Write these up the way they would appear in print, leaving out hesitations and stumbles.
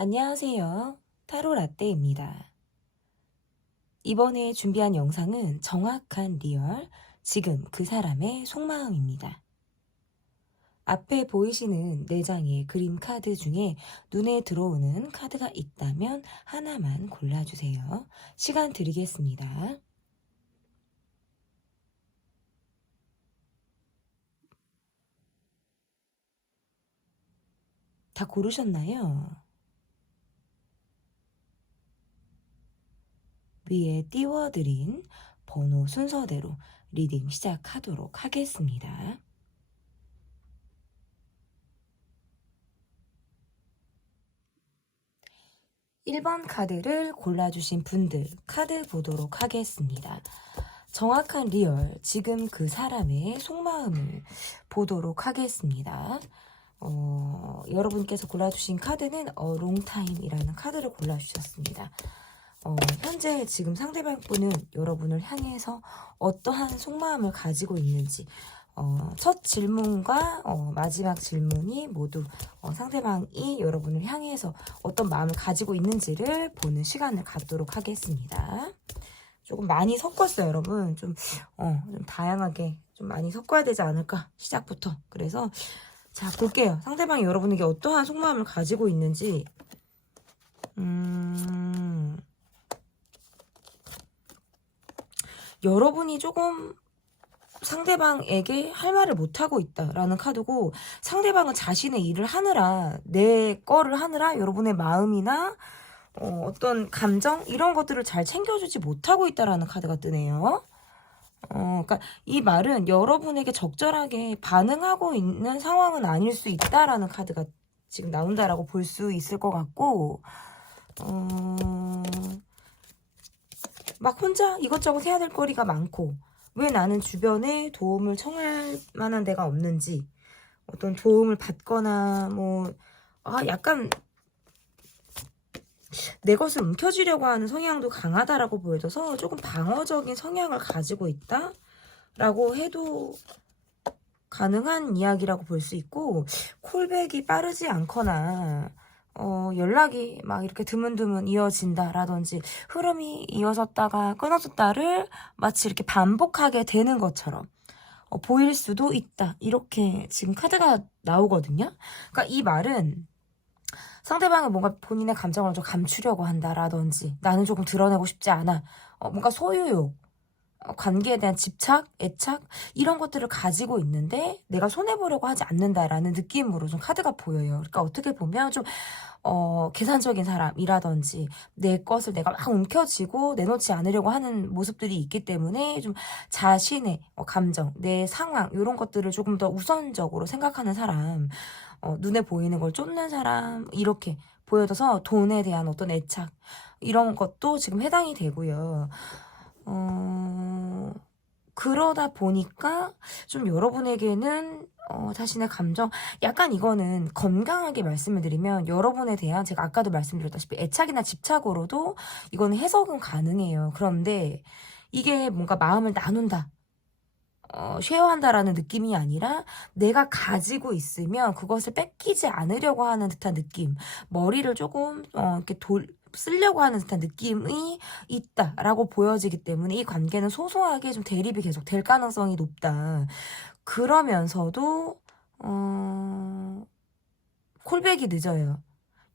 안녕하세요. 타로 라떼입니다. 이번에 준비한 영상은 정확한 리얼, 지금 그 사람의 속마음입니다. 앞에 보이시는 4장의 그림 카드 중에 눈에 들어오는 카드가 있다면 하나만 골라주세요. 시간 드리겠습니다. 다 고르셨나요? 위에 띄워드린 번호 순서대로 리딩 시작하도록 하겠습니다. 1번 카드를 골라주신 분들 카드 보도록 하겠습니다. 정확한 리얼, 지금 그 사람의 속마음을 보도록 하겠습니다. 여러분께서 골라주신 카드는 롱타임이라는 카드를 골라주셨습니다. 현재 지금 상대방 분은 여러분을 향해서 어떠한 속마음을 가지고 있는지 첫 질문과 마지막 질문이 모두 상대방이 여러분을 향해서 어떤 마음을 가지고 있는지를 보는 시간을 갖도록 하겠습니다. 조금 많이 섞었어요, 여러분. 좀 다양하게 좀 많이 섞어야 되지 않을까, 시작부터. 그래서 자, 볼게요. 상대방이 여러분에게 어떠한 속마음을 가지고 있는지. 여러분이 조금 상대방에게 할 말을 못하고 있다라는 카드고, 상대방은 자신의 일을 하느라, 내 거를 하느라 여러분의 마음이나 어떤 감정 이런 것들을 잘 챙겨주지 못하고 있다라는 카드가 뜨네요. 그러니까 이 말은 여러분에게 적절하게 반응하고 있는 상황은 아닐 수 있다라는 카드가 지금 나온다라고 볼 수 있을 것 같고, 막 혼자 이것저것 해야 될 거리가 많고, 왜 나는 주변에 도움을 청할 만한 데가 없는지, 어떤 도움을 받거나 약간 내 것을 움켜쥐려고 하는 성향도 강하다라고 보여져서 조금 방어적인 성향을 가지고 있다라고 해도 가능한 이야기라고 볼 수 있고, 콜백이 빠르지 않거나 연락이 막 이렇게 드문드문 이어진다라든지 흐름이 이어졌다가 끊어졌다를 마치 이렇게 반복하게 되는 것처럼 보일 수도 있다. 이렇게 지금 카드가 나오거든요. 그러니까 이 말은 상대방이 뭔가 본인의 감정을 좀 감추려고 한다라든지, 나는 조금 드러내고 싶지 않아. 뭔가 소유욕, 관계에 대한 집착, 애착 이런 것들을 가지고 있는데 내가 손해보려고 하지 않는다라는 느낌으로 좀 카드가 보여요. 그러니까 어떻게 보면 좀 계산적인 사람이라든지 내 것을 내가 막 움켜쥐고 내놓지 않으려고 하는 모습들이 있기 때문에 좀 자신의 감정, 내 상황 이런 것들을 조금 더 우선적으로 생각하는 사람, 눈에 보이는 걸 쫓는 사람 이렇게 보여져서 돈에 대한 어떤 애착 이런 것도 지금 해당이 되고요. 그러다 보니까 좀 여러분에게는 자신의 감정, 약간 이거는 건강하게 말씀을 드리면 여러분에 대한, 제가 아까도 말씀드렸다시피 애착이나 집착으로도 이거는 해석은 가능해요. 그런데 이게 뭔가 마음을 나눈다, 쉐어한다라는 느낌이 아니라 내가 가지고 있으면 그것을 뺏기지 않으려고 하는 듯한 느낌, 머리를 조금 이렇게 쓰려고 하는 듯한 느낌이 있다라고 보여지기 때문에 이 관계는 소소하게 좀 대립이 계속 될 가능성이 높다. 그러면서도 콜백이 늦어요.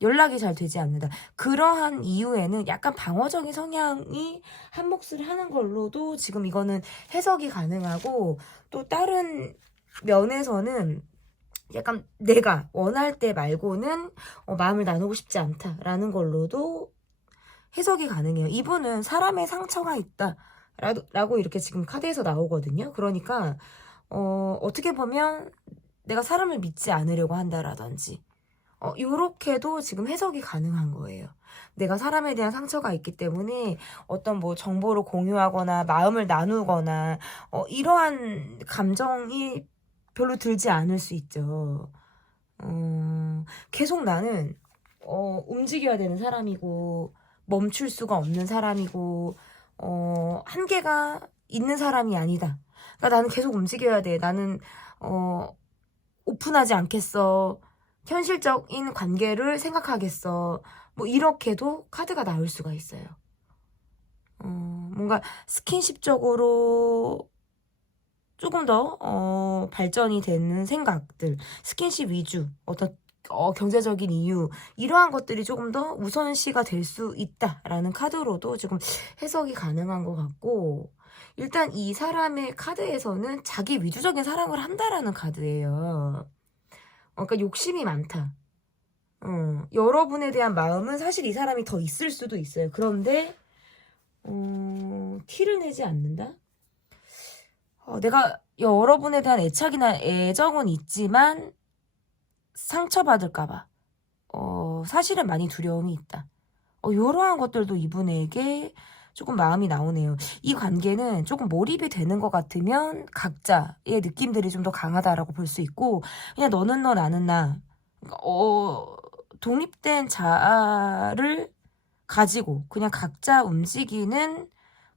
연락이 잘 되지 않는다. 그러한 이유에는 약간 방어적인 성향이 한 몫을 하는 걸로도 지금 이거는 해석이 가능하고, 또 다른 면에서는 약간 내가 원할 때 말고는 마음을 나누고 싶지 않다라는 걸로도 해석이 가능해요. 이분은 사람의 상처가 있다 라고 이렇게 지금 카드에서 나오거든요. 그러니까 어떻게 보면 내가 사람을 믿지 않으려고 한다라든지 요렇게도 지금 해석이 가능한 거예요. 내가 사람에 대한 상처가 있기 때문에 어떤 정보를 공유하거나 마음을 나누거나 이러한 감정이 별로 들지 않을 수 있죠. 계속 나는 움직여야 되는 사람이고 멈출 수가 없는 사람이고 한계가 있는 사람이 아니다. 그러니까 나는 계속 움직여야 돼. 나는 오픈하지 않겠어. 현실적인 관계를 생각하겠어. 뭐 이렇게도 카드가 나올 수가 있어요. 뭔가 스킨십적으로 조금 더 발전이 되는 생각들, 스킨십 위주, 어떤 경제적인 이유, 이러한 것들이 조금 더 우선시가 될 수 있다라는 카드로도 지금 해석이 가능한 것 같고, 일단 이 사람의 카드에서는 자기 위주적인 사랑을 한다라는 카드예요. 그러니까 욕심이 많다. 여러분에 대한 마음은 사실 이 사람이 더 있을 수도 있어요. 그런데 티를 내지 않는다? 내가 여러분에 대한 애착이나 애정은 있지만 상처받을까봐 사실은 많이 두려움이 있다. 이러한 것들도 이분에게 조금 마음이 나오네요. 이 관계는 조금 몰입이 되는 것 같으면 각자의 느낌들이 좀 더 강하다라고 볼 수 있고, 그냥 너는 너 나는 나, 독립된 자아를 가지고 그냥 각자 움직이는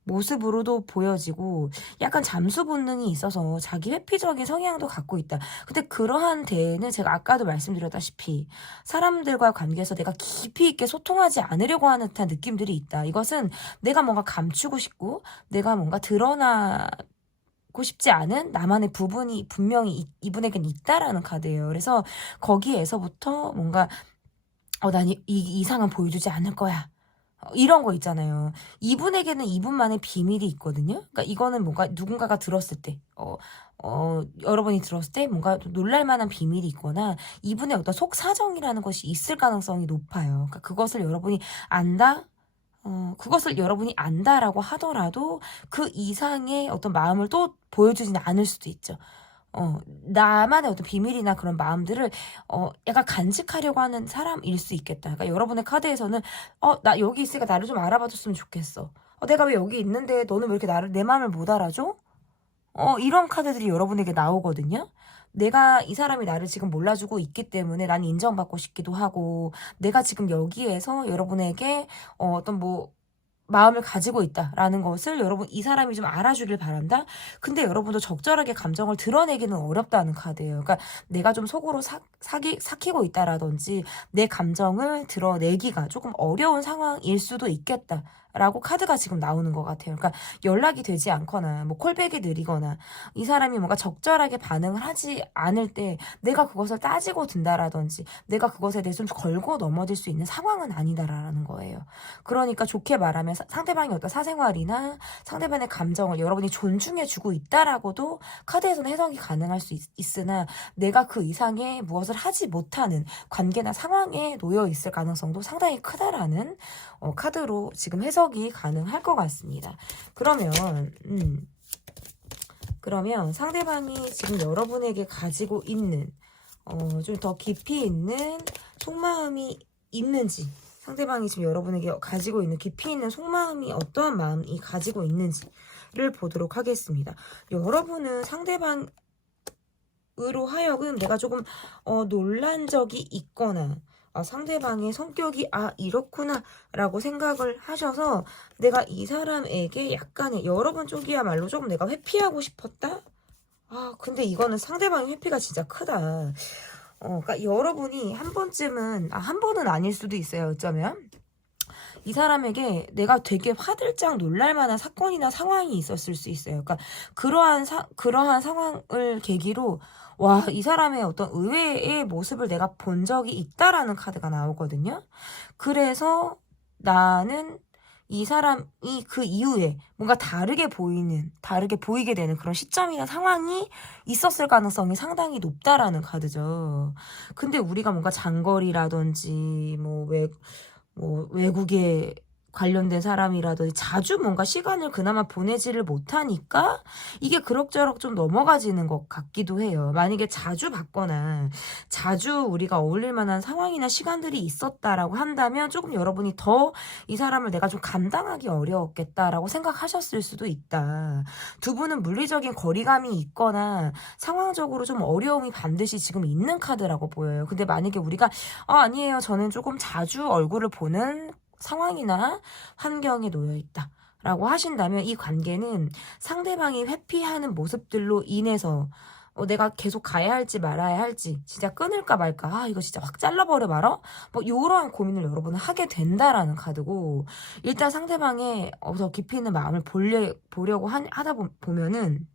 모습으로도 보여지고, 약간 잠수 본능이 있어서 자기 회피적인 성향도 갖고 있다. 근데 그러한 데에는 제가 아까도 말씀드렸다시피 사람들과 관계에서 내가 깊이 있게 소통하지 않으려고 하는 듯한 느낌들이 있다. 이것은 내가 뭔가 감추고 싶고 내가 뭔가 드러나고 싶지 않은 나만의 부분이 분명히 이분에겐 있다라는 카드예요. 그래서 거기에서부터 뭔가 난 이 이상은 보여주지 않을 거야. 이런 거 있잖아요. 이분에게는 이분만의 비밀이 있거든요. 그러니까 이거는 뭔가 누군가가 들었을 때, 여러분이 들었을 때 뭔가 놀랄 만한 비밀이 있거나 이분의 어떤 속사정이라는 것이 있을 가능성이 높아요. 그러니까 그것을 여러분이 안다? 그것을 여러분이 안다라고 하더라도 그 이상의 어떤 마음을 또 보여주지는 않을 수도 있죠. 나만의 어떤 비밀이나 그런 마음들을 약간 간직하려고 하는 사람일 수 있겠다. 그러니까 여러분의 카드에서는 나 여기 있으니까 나를 좀 알아봐줬으면 좋겠어. 내가 왜 여기 있는데 너는 왜 이렇게 내 마음을 못 알아줘? 이런 카드들이 여러분에게 나오거든요. 내가 이 사람이 나를 지금 몰라주고 있기 때문에 난 인정받고 싶기도 하고, 내가 지금 여기에서 여러분에게 어떤 뭐 마음을 가지고 있다라는 것을 여러분 이 사람이 좀 알아주길 바란다. 근데 여러분도 적절하게 감정을 드러내기는 어렵다는 카드예요. 그러니까 내가 좀 속으로 삭히고 있다라든지 내 감정을 드러내기가 조금 어려운 상황일 수도 있겠다. 라고 카드가 지금 나오는 것 같아요. 그러니까 연락이 되지 않거나 뭐 콜백이 느리거나 이 사람이 뭔가 적절하게 반응을 하지 않을 때 내가 그것을 따지고 든다라든지 내가 그것에 대해서 좀 걸고 넘어질 수 있는 상황은 아니다라는 거예요. 그러니까 좋게 말하면 상대방의 어떤 사생활이나 상대방의 감정을 여러분이 존중해주고 있다라고도 카드에서는 해석이 가능할 수 있으나 내가 그 이상의 무엇을 하지 못하는 관계나 상황에 놓여 있을 가능성도 상당히 크다라는 카드로 지금 해석이 가능할 것 같습니다. 그러면 상대방이 지금 여러분에게 가지고 있는 좀 더 깊이 있는 속마음이 있는지, 상대방이 지금 여러분에게 가지고 있는 깊이 있는 속마음이 어떠한 마음이 가지고 있는지를 보도록 하겠습니다. 여러분은 상대방으로 하여금 내가 조금 놀란 적이 있거나 상대방의 성격이 이렇구나 라고 생각을 하셔서 내가 이 사람에게 약간의 여러분 쪽이야말로 조금 내가 회피하고 싶었다? 근데 이거는 상대방의 회피가 진짜 크다. 그러니까 여러분이 한 번쯤은 한 번은 아닐 수도 있어요. 어쩌면 이 사람에게 내가 되게 화들짝 놀랄 만한 사건이나 상황이 있었을 수 있어요. 그러니까 그러한 상황을 계기로 이 사람의 어떤 의외의 모습을 내가 본 적이 있다라는 카드가 나오거든요. 그래서 나는 이 사람이 그 이후에 뭔가 다르게 보이게 되는 그런 시점이나 상황이 있었을 가능성이 상당히 높다라는 카드죠. 근데 우리가 뭔가 장거리라든지 외국에 관련된 사람이라든지 자주 뭔가 시간을 그나마 보내지를 못하니까 이게 그럭저럭 좀 넘어가지는 것 같기도 해요. 만약에 자주 봤거나 자주 우리가 어울릴 만한 상황이나 시간들이 있었다라고 한다면 조금 여러분이 더 이 사람을 내가 좀 감당하기 어려웠겠다라고 생각하셨을 수도 있다. 두 분은 물리적인 거리감이 있거나 상황적으로 좀 어려움이 반드시 지금 있는 카드라고 보여요. 근데 만약에 우리가 아니에요. 저는 조금 자주 얼굴을 보는 상황이나 환경에 놓여있다 라고 하신다면 이 관계는 상대방이 회피하는 모습들로 인해서 내가 계속 가야 할지 말아야 할지, 진짜 끊을까 말까, 이거 진짜 확 잘라버려 말어? 뭐 이러한 고민을 여러분은 하게 된다라는 카드고, 일단 상대방의 더 깊이 있는 마음을 보려고 하다 보면은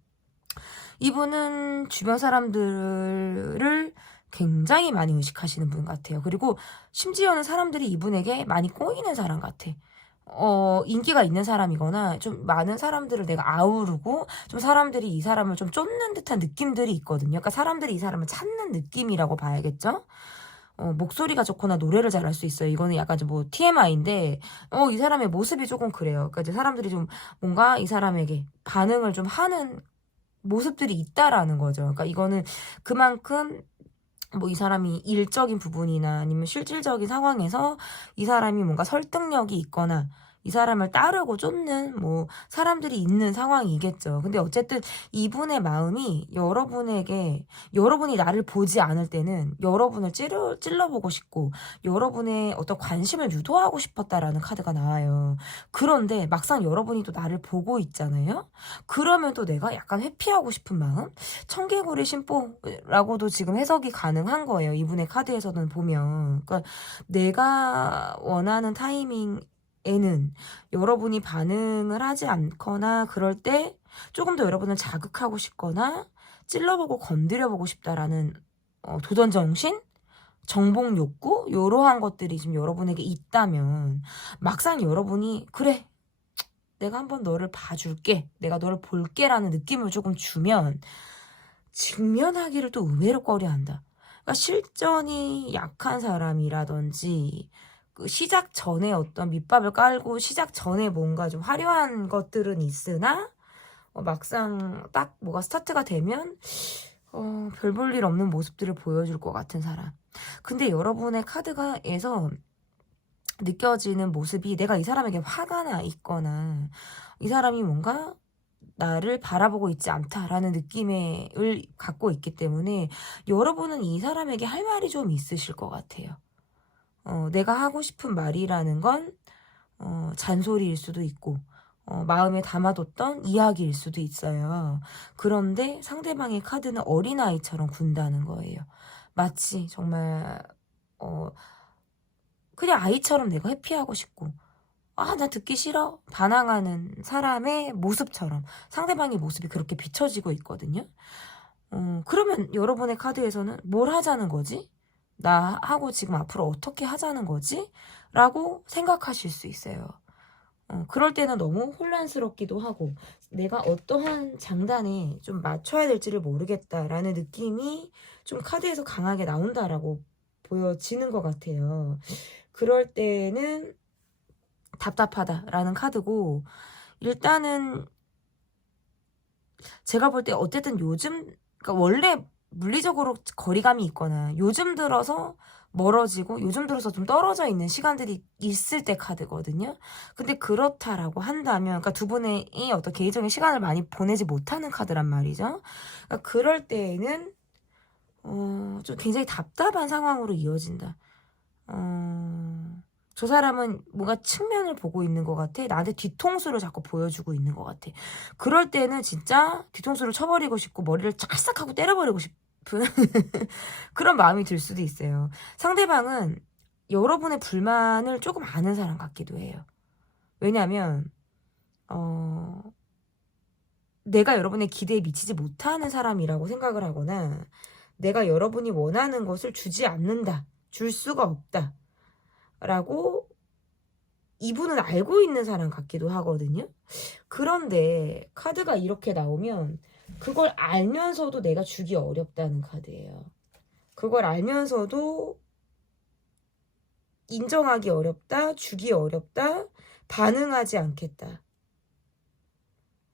이분은 주변 사람들을 굉장히 많이 의식하시는 분 같아요. 그리고 심지어는 사람들이 이분에게 많이 꼬이는 사람 같아. 인기가 있는 사람이거나 좀 많은 사람들을 내가 아우르고 좀 사람들이 이 사람을 좀 쫓는 듯한 느낌들이 있거든요. 그러니까 사람들이 이 사람을 찾는 느낌이라고 봐야겠죠? 목소리가 좋거나 노래를 잘할 수 있어요. 이거는 약간 좀 뭐 TMI인데, 이 사람의 모습이 조금 그래요. 그러니까 이제 사람들이 좀 뭔가 이 사람에게 반응을 좀 하는 모습들이 있다라는 거죠. 그러니까 이거는 그만큼 뭐 이 사람이 일적인 부분이나 아니면 실질적인 상황에서 이 사람이 뭔가 설득력이 있거나 이 사람을 따르고 쫓는 뭐 사람들이 있는 상황이겠죠. 근데 어쨌든 이분의 마음이 여러분에게, 여러분이 나를 보지 않을 때는 여러분을 찔러보고 싶고 여러분의 어떤 관심을 유도하고 싶었다라는 카드가 나와요. 그런데 막상 여러분이 또 나를 보고 있잖아요. 그러면 또 내가 약간 회피하고 싶은 마음? 청개구리 심보라고도 지금 해석이 가능한 거예요. 이분의 카드에서는 보면. 그러니까 내가 원하는 타이밍에는 여러분이 반응을 하지 않거나 그럴 때 조금 더 여러분을 자극하고 싶거나 찔러보고 건드려보고 싶다라는 도전정신? 정복 욕구? 이러한 것들이 지금 여러분에게 있다면 막상 여러분이 그래, 내가 한번 너를 봐줄게, 내가 너를 볼게 라는 느낌을 조금 주면 직면하기를 또 의외로 꺼려한다. 그러니까 실전이 약한 사람이라든지 그 시작 전에 어떤 밑밥을 깔고 시작 전에 뭔가 좀 화려한 것들은 있으나 막상 딱 뭐가 스타트가 되면 별 볼 일 없는 모습들을 보여줄 것 같은 사람. 근데 여러분의 카드가에서 느껴지는 모습이 내가 이 사람에게 화가 나 있거나 이 사람이 뭔가 나를 바라보고 있지 않다라는 느낌을 갖고 있기 때문에 여러분은 이 사람에게 할 말이 좀 있으실 것 같아요. 내가 하고 싶은 말이라는 건 잔소리일 수도 있고 마음에 담아뒀던 이야기일 수도 있어요. 그런데 상대방의 카드는 어린아이처럼 군다는 거예요. 마치 정말 그냥 아이처럼 내가 회피하고 싶고 나 듣기 싫어 반항하는 사람의 모습처럼 상대방의 모습이 그렇게 비춰지고 있거든요. 그러면 여러분의 카드에서는 뭘 하자는 거지? 나하고 지금 앞으로 어떻게 하자는 거지? 라고 생각하실 수 있어요. 그럴 때는 너무 혼란스럽기도 하고 내가 어떠한 장단에 좀 맞춰야 될지를 모르겠다라는 느낌이 좀 카드에서 강하게 나온다라고 보여지는 것 같아요. 그럴 때는 답답하다라는 카드고, 일단은 제가 볼 때 어쨌든 요즘, 그러니까 원래 물리적으로 거리감이 있거나 요즘 들어서 멀어지고 요즘 들어서 좀 떨어져 있는 시간들이 있을 때 카드거든요. 근데 그렇다라고 한다면, 그러니까 두 분의 어떤 개인적인 시간을 많이 보내지 못하는 카드란 말이죠. 그러니까 그럴 때에는 좀 굉장히 답답한 상황으로 이어진다. 저 사람은 뭔가 측면을 보고 있는 것 같아. 나한테 뒤통수를 자꾸 보여주고 있는 것 같아. 그럴 때는 진짜 뒤통수를 쳐버리고 싶고 머리를 찰싹하고 때려버리고 싶은 그런 마음이 들 수도 있어요. 상대방은 여러분의 불만을 조금 아는 사람 같기도 해요. 왜냐하면 내가 여러분의 기대에 미치지 못하는 사람이라고 생각을 하거나 내가 여러분이 원하는 것을 주지 않는다. 줄 수가 없다. 라고 이분은 알고 있는 사람 같기도 하거든요. 그런데 카드가 이렇게 나오면 그걸 알면서도 내가 주기 어렵다는 카드예요. 그걸 알면서도 인정하기 어렵다, 주기 어렵다, 반응하지 않겠다.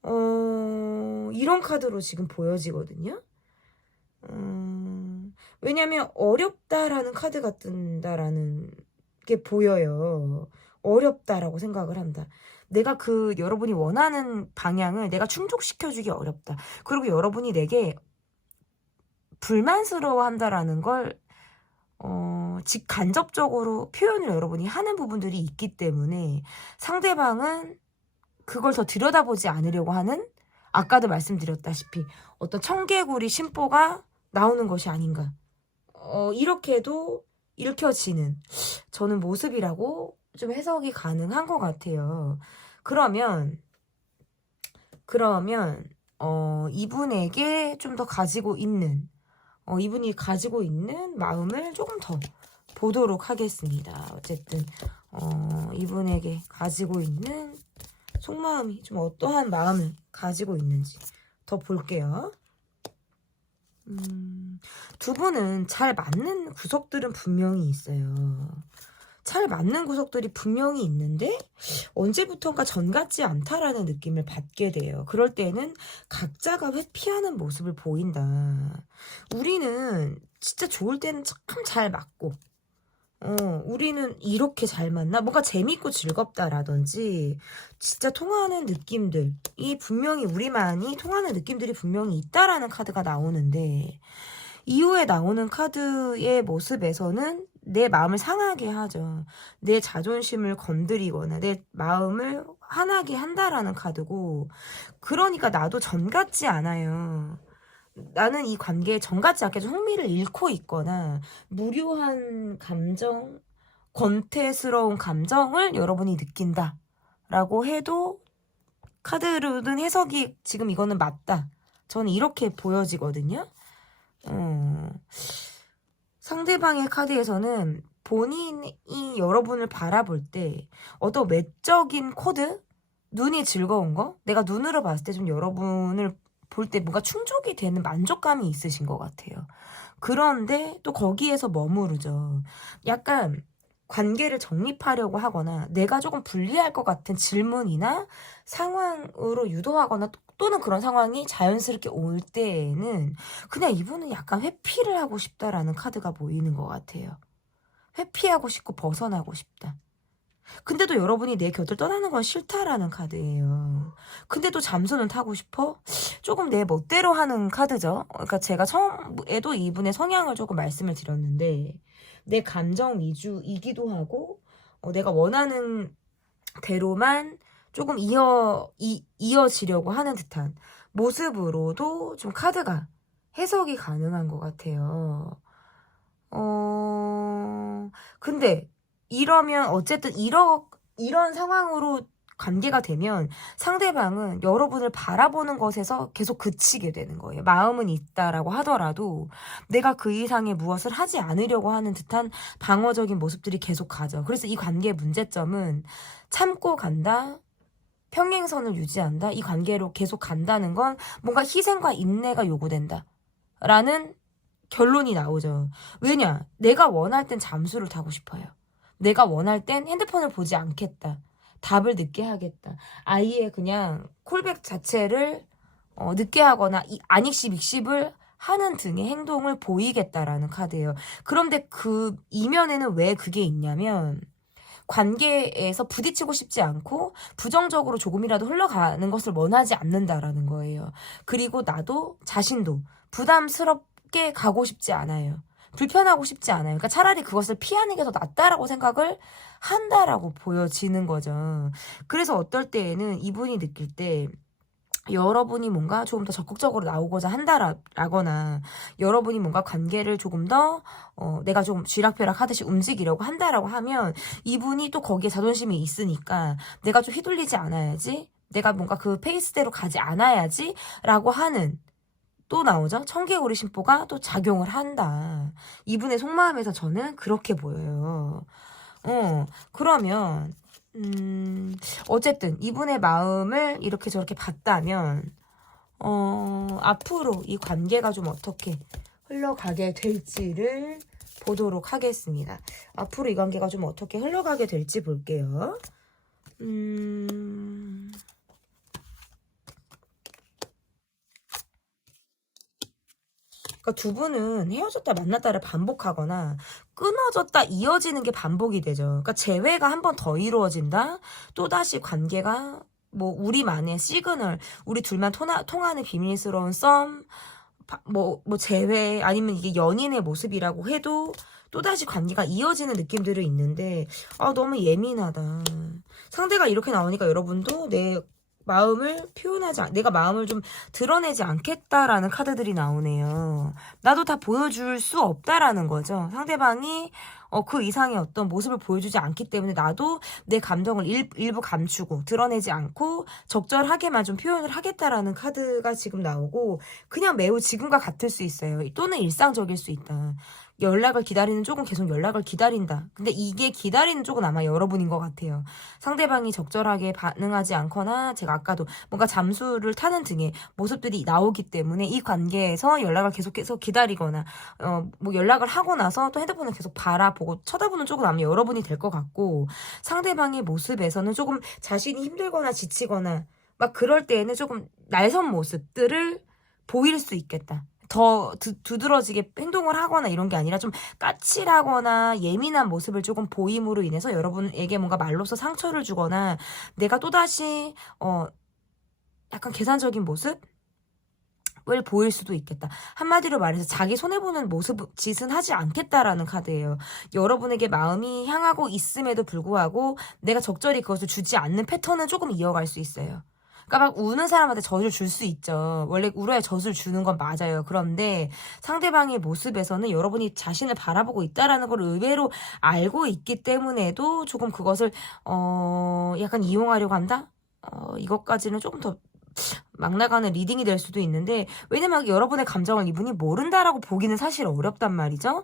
이런 카드로 지금 보여지거든요. 왜냐면 어렵다라는 카드가 뜬다라는 게 보여요. 어렵다라고 생각을 한다. 내가 여러분이 원하는 방향을 내가 충족시켜주기 어렵다. 그리고 여러분이 내게 불만스러워 한다라는 걸 직간접적으로 표현을 여러분이 하는 부분들이 있기 때문에 상대방은 그걸 더 들여다보지 않으려고 하는, 아까도 말씀드렸다시피 어떤 청개구리 심보가 나오는 것이 아닌가. 이렇게도 읽혀지는 저는 모습이라고 좀 해석이 가능한 것 같아요. 그러면 이분에게 좀 더 가지고 있는 이분이 가지고 있는 마음을 조금 더 보도록 하겠습니다. 어쨌든 이분에게 가지고 있는 속마음이 좀 어떠한 마음을 가지고 있는지 더 볼게요. 두 분은 잘 맞는 구석들은 분명히 있어요. 잘 맞는 구석들이 분명히 있는데 언제부턴가 전 같지 않다라는 느낌을 받게 돼요. 그럴 때는 각자가 회피하는 모습을 보인다. 우리는 진짜 좋을 때는 참 잘 맞고 우리는 이렇게 잘 맞나? 뭔가 재밌고 즐겁다라든지 진짜 통하는 느낌들이 분명히 우리만이 통하는 느낌들이 분명히 있다라는 카드가 나오는데 이후에 나오는 카드의 모습에서는 내 마음을 상하게 하죠. 내 자존심을 건드리거나 내 마음을 화나게 한다라는 카드고 그러니까 나도 전 같지 않아요. 나는 이 관계에 전 같지 않게 좀 흥미를 잃고 있거나 무료한 감정, 권태스러운 감정을 여러분이 느낀다 라고 해도 카드로는 해석이 지금 이거는 맞다. 저는 이렇게 보여지거든요. 상대방의 카드에서는 본인이 여러분을 바라볼 때 어떤 외적인 코드, 눈이 즐거운 거, 내가 눈으로 봤을 때 좀 여러분을 볼 때 뭔가 충족이 되는 만족감이 있으신 것 같아요. 그런데 또 거기에서 머무르죠. 약간 관계를 정립하려고 하거나 내가 조금 불리할 것 같은 질문이나 상황으로 유도하거나 또는 그런 상황이 자연스럽게 올 때에는 그냥 이분은 약간 회피를 하고 싶다라는 카드가 보이는 것 같아요. 회피하고 싶고 벗어나고 싶다. 근데도 여러분이 내 곁을 떠나는 건 싫다라는 카드예요. 근데도 잠수는 타고 싶어? 조금 내 멋대로 하는 카드죠. 그러니까 제가 처음에도 이분의 성향을 조금 말씀을 드렸는데 내 감정 위주이기도 하고 내가 원하는 대로만 조금 이어지려고 하는 듯한 모습으로도 좀 카드가 해석이 가능한 것 같아요. 근데 이러면 어쨌든 이런 상황으로 관계가 되면 상대방은 여러분을 바라보는 것에서 계속 그치게 되는 거예요. 마음은 있다라고 하더라도 내가 그 이상의 무엇을 하지 않으려고 하는 듯한 방어적인 모습들이 계속 가죠. 그래서 이 관계의 문제점은 참고 간다, 평행선을 유지한다, 이 관계로 계속 간다는 건 뭔가 희생과 인내가 요구된다 라는 결론이 나오죠. 왜냐? 내가 원할 땐 잠수를 타고 싶어요. 내가 원할 땐 핸드폰을 보지 않겠다. 답을 늦게 하겠다. 아예 그냥 콜백 자체를 늦게 하거나 안익십, 익십을 하는 등의 행동을 보이겠다라는 카드예요. 그런데 그 이면에는 왜 그게 있냐면 관계에서 부딪히고 싶지 않고 부정적으로 조금이라도 흘러가는 것을 원하지 않는다라는 거예요. 그리고 나도 자신도 부담스럽게 가고 싶지 않아요. 불편하고 싶지 않아요. 그러니까 차라리 그것을 피하는 게 더 낫다라고 생각을 한다라고 보여지는 거죠. 그래서 어떨 때에는 이분이 느낄 때 여러분이 뭔가 조금 더 적극적으로 나오고자 한다라거나 여러분이 뭔가 관계를 조금 더 내가 좀 쥐락펴락 하듯이 움직이려고 한다라고 하면 이분이 또 거기에 자존심이 있으니까 내가 좀 휘둘리지 않아야지, 내가 뭔가 그 페이스대로 가지 않아야지 라고 하는, 또 나오죠. 청개구리 심보가 또 작용을 한다. 이분의 속마음에서 저는 그렇게 보여요. 그러면 어쨌든 이분의 마음을 이렇게 저렇게 봤다면 앞으로 이 관계가 좀 어떻게 흘러가게 될지를 보도록 하겠습니다. 앞으로 이 관계가 좀 어떻게 흘러가게 될지 볼게요. 그러니까 두 분은 헤어졌다 만났다를 반복하거나 끊어졌다 이어지는 게 반복이 되죠. 그러니까 재회가 한 번 더 이루어진다. 또다시 관계가 뭐 우리만의 시그널, 우리 둘만 통하는 비밀스러운 썸, 뭐 재회, 아니면 이게 연인의 모습이라고 해도 또다시 관계가 이어지는 느낌들이 있는데 너무 예민하다. 상대가 이렇게 나오니까 여러분도 내 마음을 내가 마음을 좀 드러내지 않겠다라는 카드들이 나오네요. 나도 다 보여줄 수 없다라는 거죠. 상대방이 그 이상의 어떤 모습을 보여주지 않기 때문에 나도 내 감정을 일부 감추고 드러내지 않고 적절하게만 좀 표현을 하겠다라는 카드가 지금 나오고, 그냥 매우 지금과 같을 수 있어요. 또는 일상적일 수 있다. 연락을 기다리는 쪽은 계속 연락을 기다린다. 근데 이게 기다리는 쪽은 아마 여러분인 것 같아요. 상대방이 적절하게 반응하지 않거나, 제가 아까도 뭔가 잠수를 타는 등의 모습들이 나오기 때문에 이 관계에서 연락을 계속해서 기다리거나 뭐 연락을 하고 나서 또 핸드폰을 계속 바라보고 쳐다보는 쪽은 아마 여러분이 될 것 같고, 상대방의 모습에서는 조금 자신이 힘들거나 지치거나 막 그럴 때에는 조금 날선 모습들을 보일 수 있겠다. 더 두드러지게 행동을 하거나 이런 게 아니라 좀 까칠하거나 예민한 모습을 조금 보임으로 인해서 여러분에게 뭔가 말로써 상처를 주거나, 내가 또다시 약간 계산적인 모습을 보일 수도 있겠다. 한마디로 말해서 자기 손해보는 짓은 하지 않겠다라는 카드예요. 여러분에게 마음이 향하고 있음에도 불구하고 내가 적절히 그것을 주지 않는 패턴은 조금 이어갈 수 있어요. 그러니까 막 우는 사람한테 젖을 줄 수 있죠. 원래 울어야 젖을 주는 건 맞아요. 그런데 상대방의 모습에서는 여러분이 자신을 바라보고 있다라는 걸 의외로 알고 있기 때문에도 조금 그것을 약간 이용하려고 한다? 이것까지는 조금 더 막 나가는 리딩이 될 수도 있는데, 왜냐면 여러분의 감정을 이분이 모른다라고 보기는 사실 어렵단 말이죠.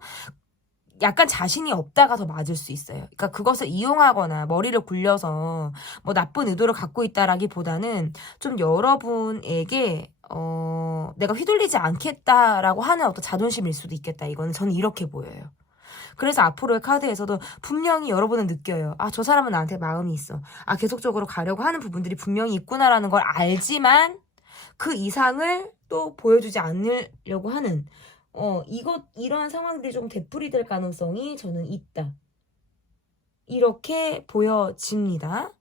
약간 자신이 없다가 더 맞을 수 있어요. 그러니까 그것을 이용하거나 머리를 굴려서 뭐 나쁜 의도를 갖고 있다라기보다는 좀 여러분에게 내가 휘둘리지 않겠다라고 하는 어떤 자존심일 수도 있겠다. 이거는 저는 이렇게 보여요. 그래서 앞으로의 카드에서도 분명히 여러분은 느껴요. 아, 저 사람은 나한테 마음이 있어. 아, 계속적으로 가려고 하는 부분들이 분명히 있구나라는 걸 알지만 그 이상을 또 보여주지 않으려고 하는 이러한 상황들이 좀 되풀이될 가능성이 저는 있다. 이렇게 보여집니다.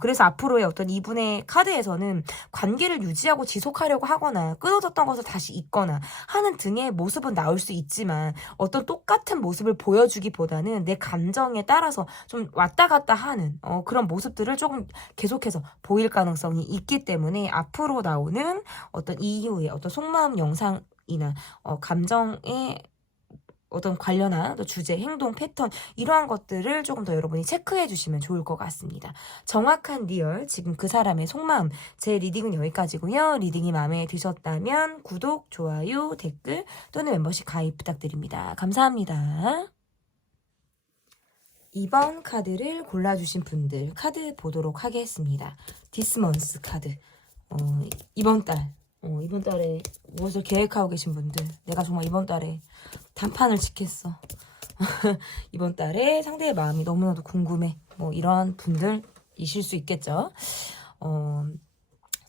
그래서 앞으로의 어떤 이분의 카드에서는 관계를 유지하고 지속하려고 하거나 끊어졌던 것을 다시 잇거나 하는 등의 모습은 나올 수 있지만, 어떤 똑같은 모습을 보여주기보다는 내 감정에 따라서 좀 왔다 갔다 하는 그런 모습들을 조금 계속해서 보일 가능성이 있기 때문에, 앞으로 나오는 어떤 이후의 어떤 속마음 영상이나 감정에 어떤 관련한 주제, 행동, 패턴, 이러한 것들을 조금 더 여러분이 체크해 주시면 좋을 것 같습니다. 정확한 리얼, 지금 그 사람의 속마음, 제 리딩은 여기까지고요. 리딩이 마음에 드셨다면 구독, 좋아요, 댓글 또는 멤버십 가입 부탁드립니다. 감사합니다. 이번 카드를 골라주신 분들 카드 보도록 하겠습니다. 디스먼스 카드. 이번 달에 무엇을 계획하고 계신 분들, 내가 정말 이번 달에 단판을 찍겠어. 이번 달에 상대의 마음이 너무나도 궁금해. 뭐 이런 분들이실 수 있겠죠.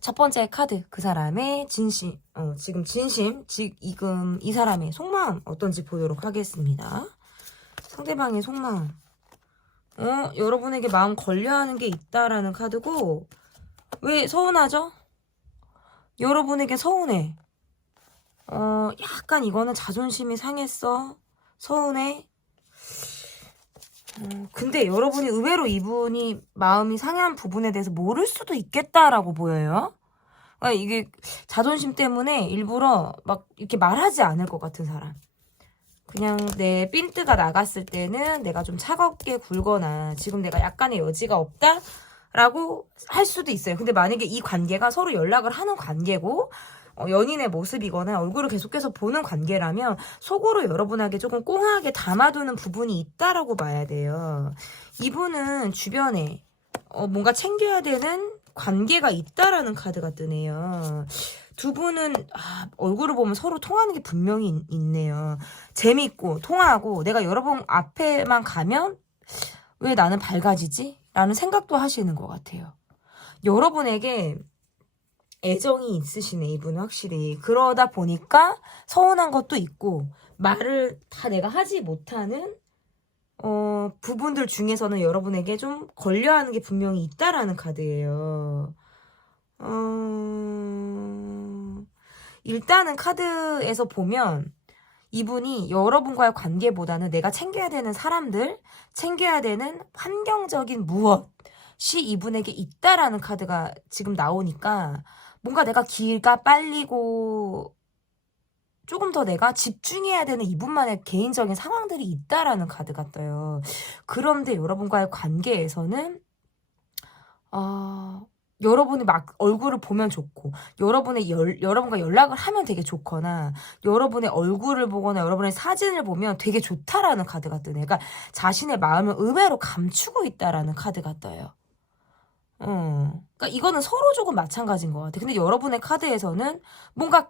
첫 번째 카드, 그 사람의 진심, 지금 이 사람의 속마음 어떤지 보도록 하겠습니다. 상대방의 속마음. 여러분에게 마음 걸려하는 게 있다라는 카드고, 왜 서운하죠? 여러분에게 서운해. 약간 이거는 자존심이 상했어. 서운해. 근데 여러분이 의외로 이분이 마음이 상한 부분에 대해서 모를 수도 있겠다라고 보여요. 그러니까 이게 자존심 때문에 일부러 막 이렇게 말하지 않을 것 같은 사람. 그냥 내 핀트가 나갔을 때는 내가 좀 차갑게 굴거나 지금 내가 약간의 여지가 없다? 라고 할 수도 있어요. 근데 만약에 이 관계가 서로 연락을 하는 관계고 연인의 모습이거나 얼굴을 계속해서 보는 관계라면 속으로 여러분에게 조금 꽁하게 담아두는 부분이 있다라고 봐야 돼요. 이분은 주변에 뭔가 챙겨야 되는 관계가 있다라는 카드가 뜨네요. 두 분은 얼굴을 보면 서로 통하는 게 분명히 있네요. 재밌고 통하고, 내가 여러분 앞에만 가면 왜 나는 밝아지지? 라는 생각도 하시는 것 같아요. 여러분에게 애정이 있으시네, 이분은 확실히. 그러다 보니까 서운한 것도 있고, 말을 다 내가 하지 못하는 부분들 중에서는 여러분에게 좀 걸려하는 게 분명히 있다라는 카드예요. 일단은 카드에서 보면 이분이 여러분과의 관계보다는 내가 챙겨야 되는 사람들, 챙겨야 되는 환경적인 무엇, 이분에게 있다라는 카드가 지금 나오니까 뭔가 내가 기가 빨리고 조금 더 내가 집중해야 되는 이분만의 개인적인 상황들이 있다라는 카드가 떠요. 그런데 여러분과의 관계에서는 여러분이 막 얼굴을 보면 좋고 여러분과 연락을 하면 되게 좋거나 여러분의 얼굴을 보거나 여러분의 사진을 보면 되게 좋다라는 카드가 뜨네. 그러니까 자신의 마음을 의외로 감추고 있다라는 카드가 떠요. 그러니까 이거는 서로 조금 마찬가지인 것 같아. 근데 여러분의 카드에서는 뭔가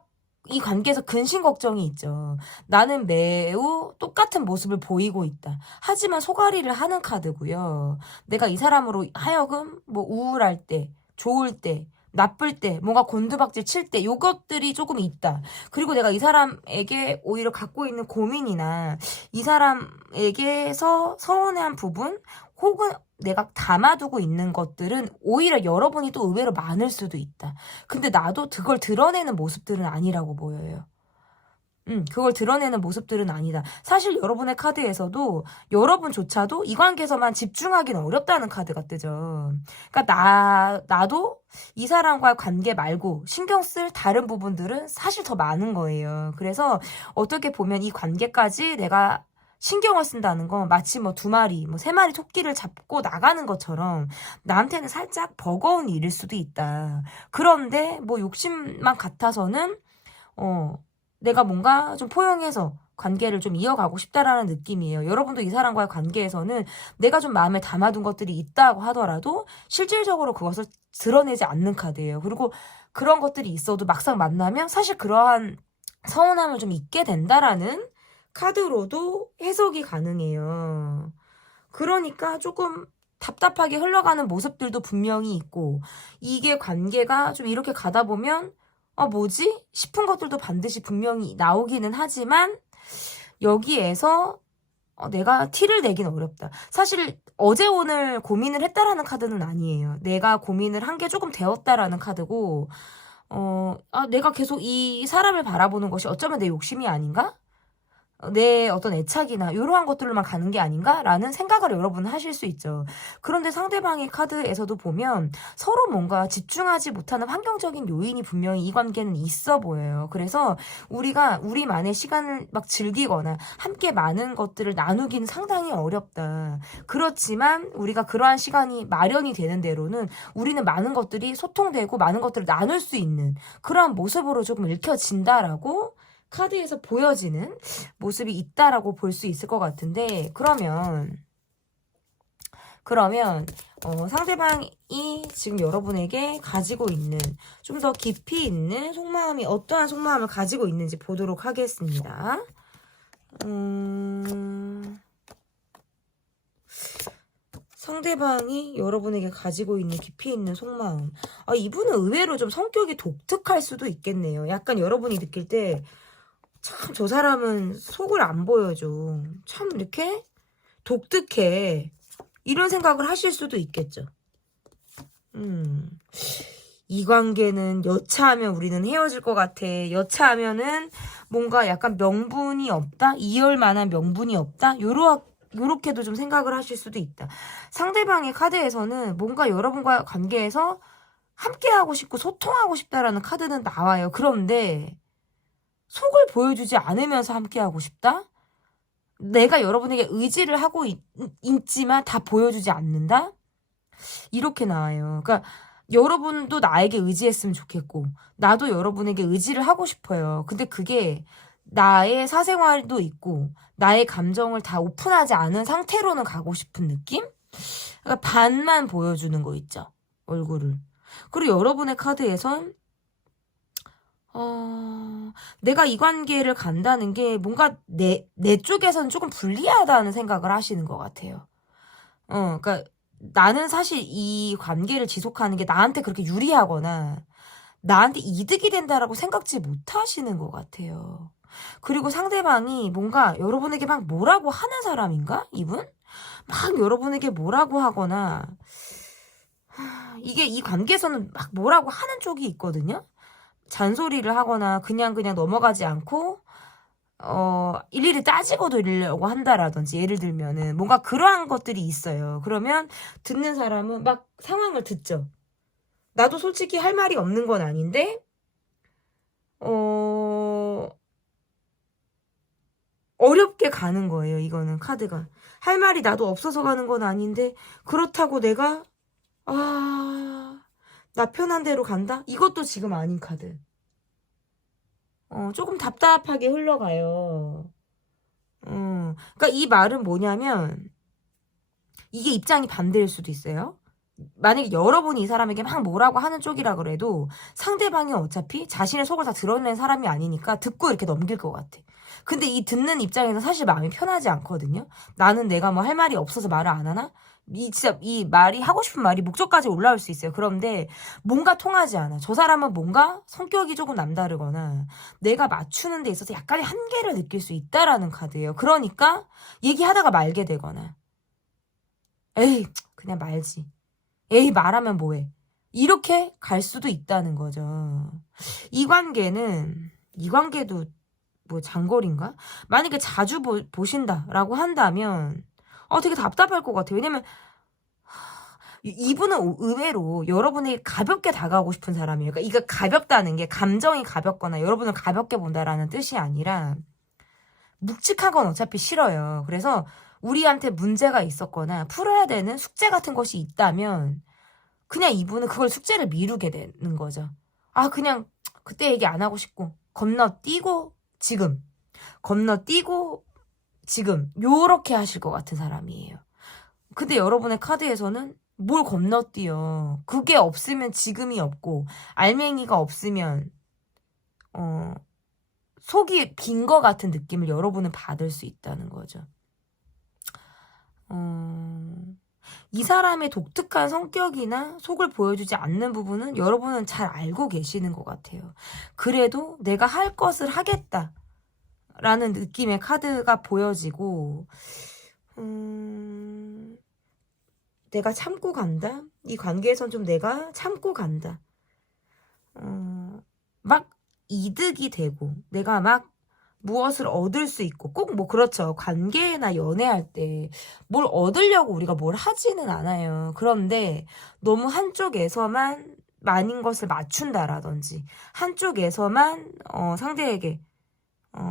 이 관계에서 근심 걱정이 있죠. 나는 매우 똑같은 모습을 보이고 있다. 하지만 소가리를 하는 카드고요. 내가 이 사람으로 하여금 뭐 우울할 때, 좋을 때, 나쁠 때, 뭔가 곤두박질 칠 때 요것들이 조금 있다. 그리고 내가 이 사람에게 오히려 갖고 있는 고민이나 이 사람에게서 서운해한 부분 혹은 내가 담아두고 있는 것들은 오히려 여러분이 또 의외로 많을 수도 있다. 근데 나도 그걸 드러내는 모습들은 아니라고 보여요. 그걸 드러내는 모습들은 아니다. 사실 여러분의 카드에서도 여러분조차도 이 관계에서만 집중하기는 어렵다는 카드가 뜨죠. 그러니까 나도 이 사람과의 관계 말고 신경 쓸 다른 부분들은 사실 더 많은 거예요. 그래서 어떻게 보면 이 관계까지 내가 신경을 쓴다는 건 마치 뭐 2마리, 뭐 3마리 토끼를 잡고 나가는 것처럼 나한테는 살짝 버거운 일일 수도 있다. 그런데 뭐 욕심만 같아서는 내가 뭔가 좀 포용해서 관계를 좀 이어가고 싶다라는 느낌이에요. 여러분도 이 사람과의 관계에서는 내가 좀 마음에 담아둔 것들이 있다고 하더라도 실질적으로 그것을 드러내지 않는 카드예요. 그리고 그런 것들이 있어도 막상 만나면 사실 그러한 서운함을 좀 잊게 된다라는 카드로도 해석이 가능해요. 그러니까 조금 답답하게 흘러가는 모습들도 분명히 있고 이게 관계가 좀 이렇게 가다 보면 뭐지? 싶은 것들도 반드시 분명히 나오기는 하지만 여기에서 내가 티를 내긴 어렵다. 사실 어제 오늘 고민을 했다라는 카드는 아니에요. 내가 고민을 한 게 조금 되었다라는 카드고 내가 계속 이 사람을 바라보는 것이 어쩌면 내 욕심이 아닌가? 내 어떤 애착이나 이러한 것들로만 가는 게 아닌가라는 생각을 여러분은 하실 수 있죠. 그런데 상대방의 카드에서도 보면 서로 뭔가 집중하지 못하는 환경적인 요인이 분명히 이 관계는 있어 보여요. 그래서 우리가 우리만의 시간을 막 즐기거나 함께 많은 것들을 나누기는 상당히 어렵다. 그렇지만 우리가 그러한 시간이 마련이 되는 대로는 우리는 많은 것들이 소통되고 많은 것들을 나눌 수 있는 그러한 모습으로 조금 읽혀진다라고 카드에서 보여지는 모습이 있다라고 볼 수 있을 것 같은데 그러면 상대방이 지금 여러분에게 가지고 있는 좀 더 깊이 있는 속마음이 어떠한 속마음을 가지고 있는지 보도록 하겠습니다. 상대방이 여러분에게 가지고 있는 깊이 있는 속마음. 이분은 의외로 좀 성격이 독특할 수도 있겠네요. 약간 여러분이 느낄 때 참 저 사람은 속을 안 보여줘. 참 이렇게 독특해. 이런 생각을 하실 수도 있겠죠. 이 관계는 여차하면 우리는 헤어질 것 같아. 여차하면은 뭔가 약간 명분이 없다? 이을 만한 명분이 없다? 요렇게도 좀 생각을 하실 수도 있다. 상대방의 카드에서는 뭔가 여러분과 관계에서 함께하고 싶고 소통하고 싶다라는 카드는 나와요. 그런데 속을 보여주지 않으면서 함께하고 싶다? 내가 여러분에게 의지를 하고 있지만 다 보여주지 않는다? 이렇게 나와요. 그러니까 여러분도 나에게 의지했으면 좋겠고 나도 여러분에게 의지를 하고 싶어요. 근데 그게 나의 사생활도 있고 나의 감정을 다 오픈하지 않은 상태로는 가고 싶은 느낌? 그러니까 반만 보여주는 거 있죠. 얼굴을. 그리고 여러분의 카드에선 내가 이 관계를 간다는 게 뭔가 내 쪽에서는 조금 불리하다는 생각을 하시는 것 같아요. 그러니까 나는 사실 이 관계를 지속하는 게 나한테 그렇게 유리하거나 나한테 이득이 된다라고 생각지 못하시는 것 같아요. 그리고 상대방이 뭔가 여러분에게 막 뭐라고 하는 사람인가? 이분? 막 여러분에게 뭐라고 하거나 이게 이 관계에서는 막 뭐라고 하는 쪽이 있거든요. 잔소리를 하거나 그냥 넘어가지 않고 일일이 따지고 들으려고 한다라든지 예를 들면은 뭔가 그러한 것들이 있어요. 그러면 듣는 사람은 막 상황을 듣죠. 나도 솔직히 할 말이 없는 건 아닌데 어렵게 가는 거예요. 이거는 카드가. 할 말이 나도 없어서 가는 건 아닌데 그렇다고 내가 나 편한 대로 간다? 이것도 지금 아닌 카드. 조금 답답하게 흘러가요. 그러니까 이 말은 뭐냐면 이게 입장이 반대일 수도 있어요. 만약에 여러분이 이 사람에게 막 뭐라고 하는 쪽이라 그래도 상대방이 어차피 자신의 속을 다 드러낸 사람이 아니니까 듣고 이렇게 넘길 것 같아. 근데 이 듣는 입장에서 사실 마음이 편하지 않거든요. 나는 내가 뭐 할 말이 없어서 말을 안 하나? 진짜 이 말이 하고 싶은 말이 목적까지 올라올 수 있어요. 그런데 뭔가 통하지 않아. 저 사람은 뭔가 성격이 조금 남다르거나 내가 맞추는 데 있어서 약간의 한계를 느낄 수 있다라는 카드예요. 그러니까 얘기하다가 말게 되거나 에이 그냥 말지. 에이 말하면 뭐해. 이렇게 갈 수도 있다는 거죠. 이 관계도 뭐 장거리인가? 만약에 자주 보신다라고 한다면 되게 답답할 것 같아요. 왜냐면 이분은 의외로 여러분에게 가볍게 다가오고 싶은 사람이에요. 그러니까 이거 가볍다는 게 감정이 가볍거나 여러분을 가볍게 본다라는 뜻이 아니라 묵직한 건 어차피 싫어요. 그래서 우리한테 문제가 있었거나 풀어야 되는 숙제 같은 것이 있다면 그냥 이분은 그걸 숙제를 미루게 되는 거죠. 그냥 그때 얘기 안 하고 싶고 건너뛰고 지금 요렇게 하실 것 같은 사람이에요. 근데 여러분의 카드에서는 뭘 건너뛰어. 그게 없으면 지금이 없고 알맹이가 없으면 속이 빈 것 같은 느낌을 여러분은 받을 수 있다는 거죠. 이 사람의 독특한 성격이나 속을 보여주지 않는 부분은 여러분은 잘 알고 계시는 것 같아요. 그래도 내가 할 것을 하겠다 라는 느낌의 카드가 보여지고 내가 참고 간다? 이 관계에선 좀 내가 참고 간다. 막 이득이 되고 내가 막 무엇을 얻을 수 있고 꼭 뭐 그렇죠. 관계나 연애할 때 뭘 얻으려고 우리가 뭘 하지는 않아요. 그런데 너무 한쪽에서만 많은 것을 맞춘다라든지 한쪽에서만 상대에게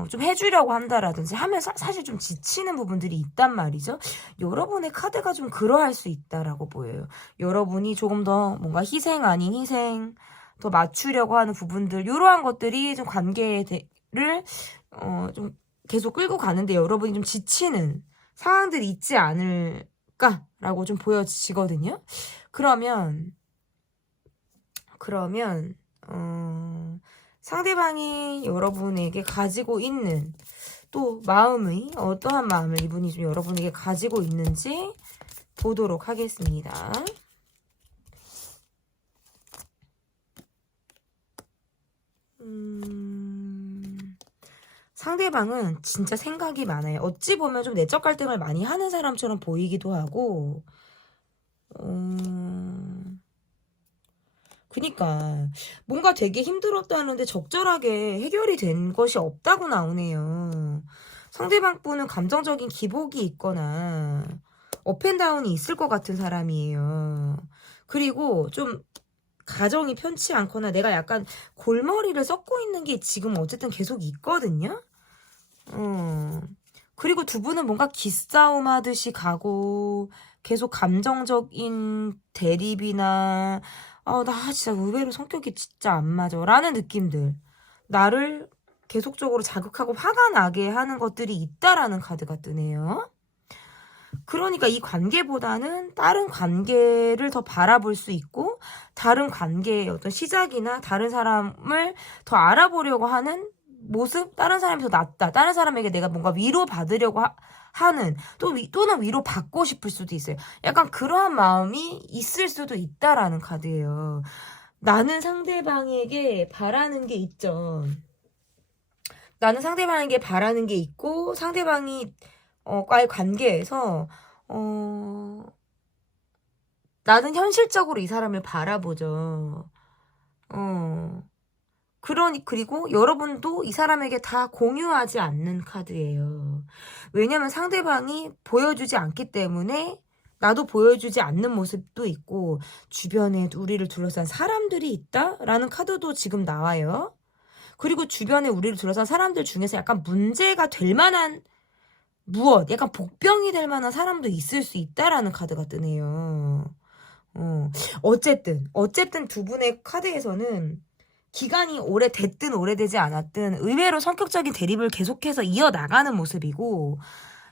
좀 해주려고 한다라든지 하면 사실 좀 지치는 부분들이 있단 말이죠. 여러분의 카드가 좀 그러할 수 있다라고 보여요. 여러분이 조금 더 뭔가 희생 아닌 희생 더 맞추려고 하는 부분들 이러한 것들이 좀 관계를 좀 계속 끌고 가는데 여러분이 좀 지치는 상황들이 있지 않을까라고 좀 보여지거든요. 그러면 상대방이 여러분에게 가지고 있는 또 마음의 어떠한 마음을 이분이 좀 여러분에게 가지고 있는지 보도록 하겠습니다. 상대방은 진짜 생각이 많아요. 어찌 보면 좀 내적 갈등을 많이 하는 사람처럼 보이기도 하고 그니까 뭔가 되게 힘들었다는데 적절하게 해결이 된 것이 없다고 나오네요. 상대방 분은 감정적인 기복이 있거나 업앤다운이 있을 것 같은 사람이에요. 그리고 좀 가정이 편치 않거나 내가 약간 골머리를 썩고 있는 게 지금 어쨌든 계속 있거든요. 그리고 두 분은 뭔가 기싸움 하듯이 가고 계속 감정적인 대립이나 나 진짜 의외로 성격이 진짜 안 맞아 라는 느낌들 나를 계속적으로 자극하고 화가 나게 하는 것들이 있다라는 카드가 뜨네요. 그러니까 이 관계보다는 다른 관계를 더 바라볼 수 있고 다른 관계의 어떤 시작이나 다른 사람을 더 알아보려고 하는 모습, 다른 사람이 더 낫다. 다른 사람에게 내가 뭔가 위로받으려고 하는 또는 위로받고 싶을 수도 있어요. 약간 그러한 마음이 있을 수도 있다라는 카드예요. 나는 상대방에게 바라는 게 있죠. 나는 상대방에게 바라는 게 있고 상대방이 과의 관계에서 나는 현실적으로 이 사람을 바라보죠. 그리고 여러분도 이 사람에게 다 공유하지 않는 카드예요. 왜냐면 상대방이 보여주지 않기 때문에 나도 보여주지 않는 모습도 있고, 주변에 우리를 둘러싼 사람들이 있다라는 카드도 지금 나와요. 그리고 주변에 우리를 둘러싼 사람들 중에서 약간 문제가 될 만한 약간 복병이 될 만한 사람도 있을 수 있다라는 카드가 뜨네요. 어쨌든 두 분의 카드에서는 기간이 오래됐든 오래되지 않았든 의외로 성격적인 대립을 계속해서 이어나가는 모습이고,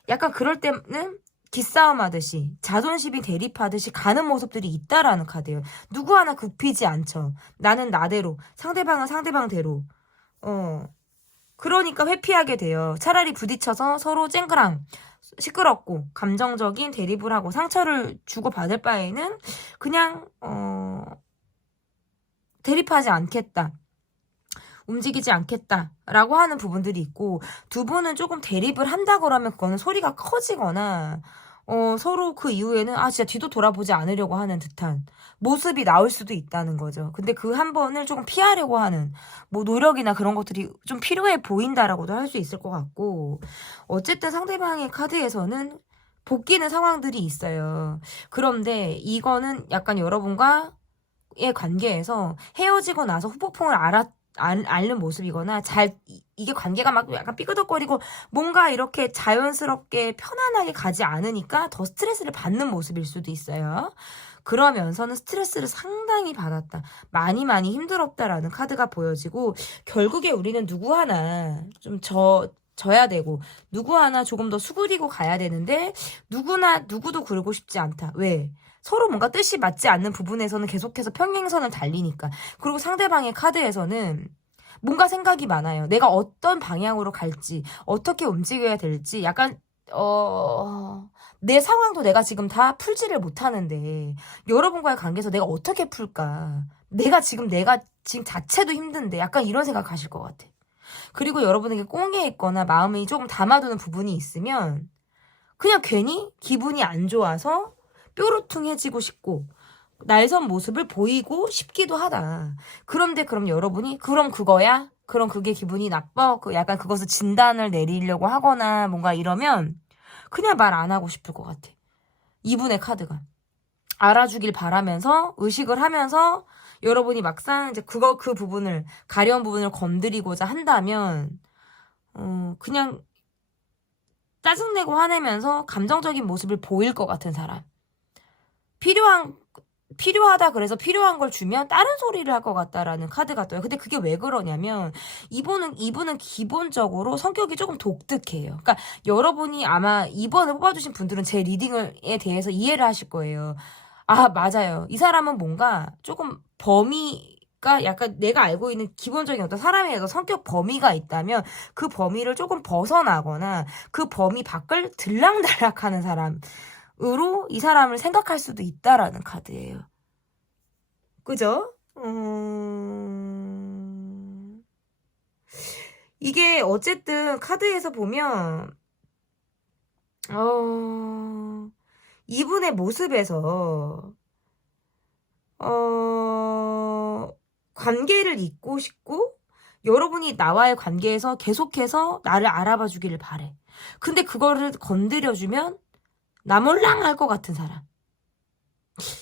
약간 그럴 때는 기싸움 하듯이 자존심이 대립하듯이 가는 모습들이 있다라는 카드예요. 누구 하나 굽히지 않죠. 나는 나대로, 상대방은 상대방대로. 그러니까 회피하게 돼요. 차라리 부딪혀서 서로 쨍그랑 시끄럽고 감정적인 대립을 하고 상처를 주고받을 바에는 그냥 대립하지 않겠다, 움직이지 않겠다라고 하는 부분들이 있고, 두 분은 조금 대립을 한다 그러면 그거는 소리가 커지거나 서로 그 이후에는 진짜 뒤도 돌아보지 않으려고 하는 듯한 모습이 나올 수도 있다는 거죠. 근데 그 한 번을 조금 피하려고 하는 노력이나 그런 것들이 좀 필요해 보인다라고도 할 수 있을 것 같고, 어쨌든 상대방의 카드에서는 복귀는 상황들이 있어요. 그런데 이거는 약간 여러분과의 관계에서 헤어지고 나서 후폭풍을 앓는 모습이거나, 이게 관계가 막 약간 삐그덕거리고 뭔가 이렇게 자연스럽게 편안하게 가지 않으니까 더 스트레스를 받는 모습일 수도 있어요. 그러면서는 스트레스를 상당히 받았다, 많이 힘들었다라는 카드가 보여지고, 결국에 우리는 누구 하나 좀 져야 되고, 누구 하나 조금 더 수그리고 가야 되는데, 누구도 그러고 싶지 않다. 왜? 서로 뭔가 뜻이 맞지 않는 부분에서는 계속해서 평행선을 달리니까. 그리고 상대방의 카드에서는 뭔가 생각이 많아요. 내가 어떤 방향으로 갈지, 어떻게 움직여야 될지, 약간 내 상황도 내가 지금 다 풀지를 못하는데 여러분과의 관계에서 내가 어떻게 풀까? 내가 지금 자체도 힘든데, 약간 이런 생각 하실 것 같아. 그리고 여러분에게 꽁에 있거나 마음이 조금 담아두는 부분이 있으면 그냥 괜히 기분이 안 좋아서 뾰루퉁해지고 싶고 날선 모습을 보이고 싶기도 하다. 그런데 그럼 여러분이 그럼 그거야? 그럼 그게 기분이 나빠? 약간 그것을 진단을 내리려고 하거나 뭔가 이러면 그냥 말 안 하고 싶을 것 같아. 이분의 카드가 알아주길 바라면서 의식을 하면서 여러분이 막상 이제 그 부분을, 가려운 부분을 건드리고자 한다면 그냥 짜증내고 화내면서 감정적인 모습을 보일 것 같은 사람. 필요하다 그래서 필요한 걸 주면 다른 소리를 할 것 같다라는 카드가 떠요. 근데 그게 왜 그러냐면 이분은 기본적으로 성격이 조금 독특해요. 그러니까 여러분이 아마 이번에 뽑아주신 분들은 제 리딩에 대해서 이해를 하실 거예요. 맞아요. 이 사람은 뭔가 조금 범위가 약간 내가 알고 있는 기본적인 어떤 사람의 어떤 성격 범위가 있다면 그 범위를 조금 벗어나거나 그 범위 밖을 들락날락하는 사람으로 이 사람을 생각할 수도 있다라는 카드예요. 그죠? 이게 어쨌든 카드에서 보면 이분의 모습에서 관계를 잇고 싶고, 여러분이 나와의 관계에서 계속해서 나를 알아봐 주기를 바래. 근데 그거를 건드려주면 나몰랑 할 것 같은 사람.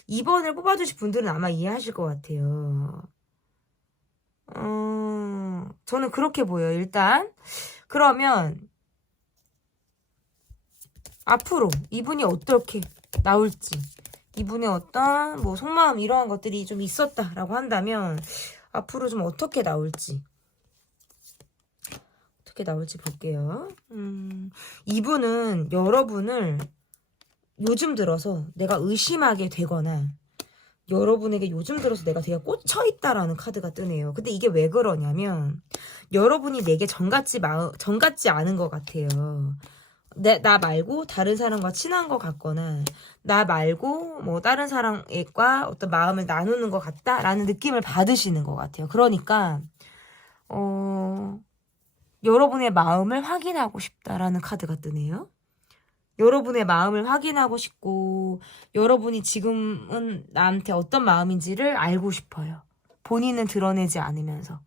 2번을 뽑아주실 분들은 아마 이해하실 것 같아요. 저는 그렇게 보여요. 일단 그러면 앞으로 이분이 어떻게 나올지, 이분의 어떤 속마음 이러한 것들이 좀 있었다라고 한다면 앞으로 좀 어떻게 나올지 볼게요. 이분은 여러분을 요즘 들어서 내가 의심하게 되거나 여러분에게 요즘 들어서 내가 되게 꽂혀있다라는 카드가 뜨네요. 근데 이게 왜 그러냐면 여러분이 내게 정같지 않은 것 같아요. 나 말고 다른 사람과 친한 것 같거나 나 말고 다른 사람과 어떤 마음을 나누는 것 같다라는 느낌을 받으시는 것 같아요. 그러니까 여러분의 마음을 확인하고 싶다라는 카드가 뜨네요. 여러분의 마음을 확인하고 싶고 여러분이 지금은 나한테 어떤 마음인지를 알고 싶어요. 본인은 드러내지 않으면서.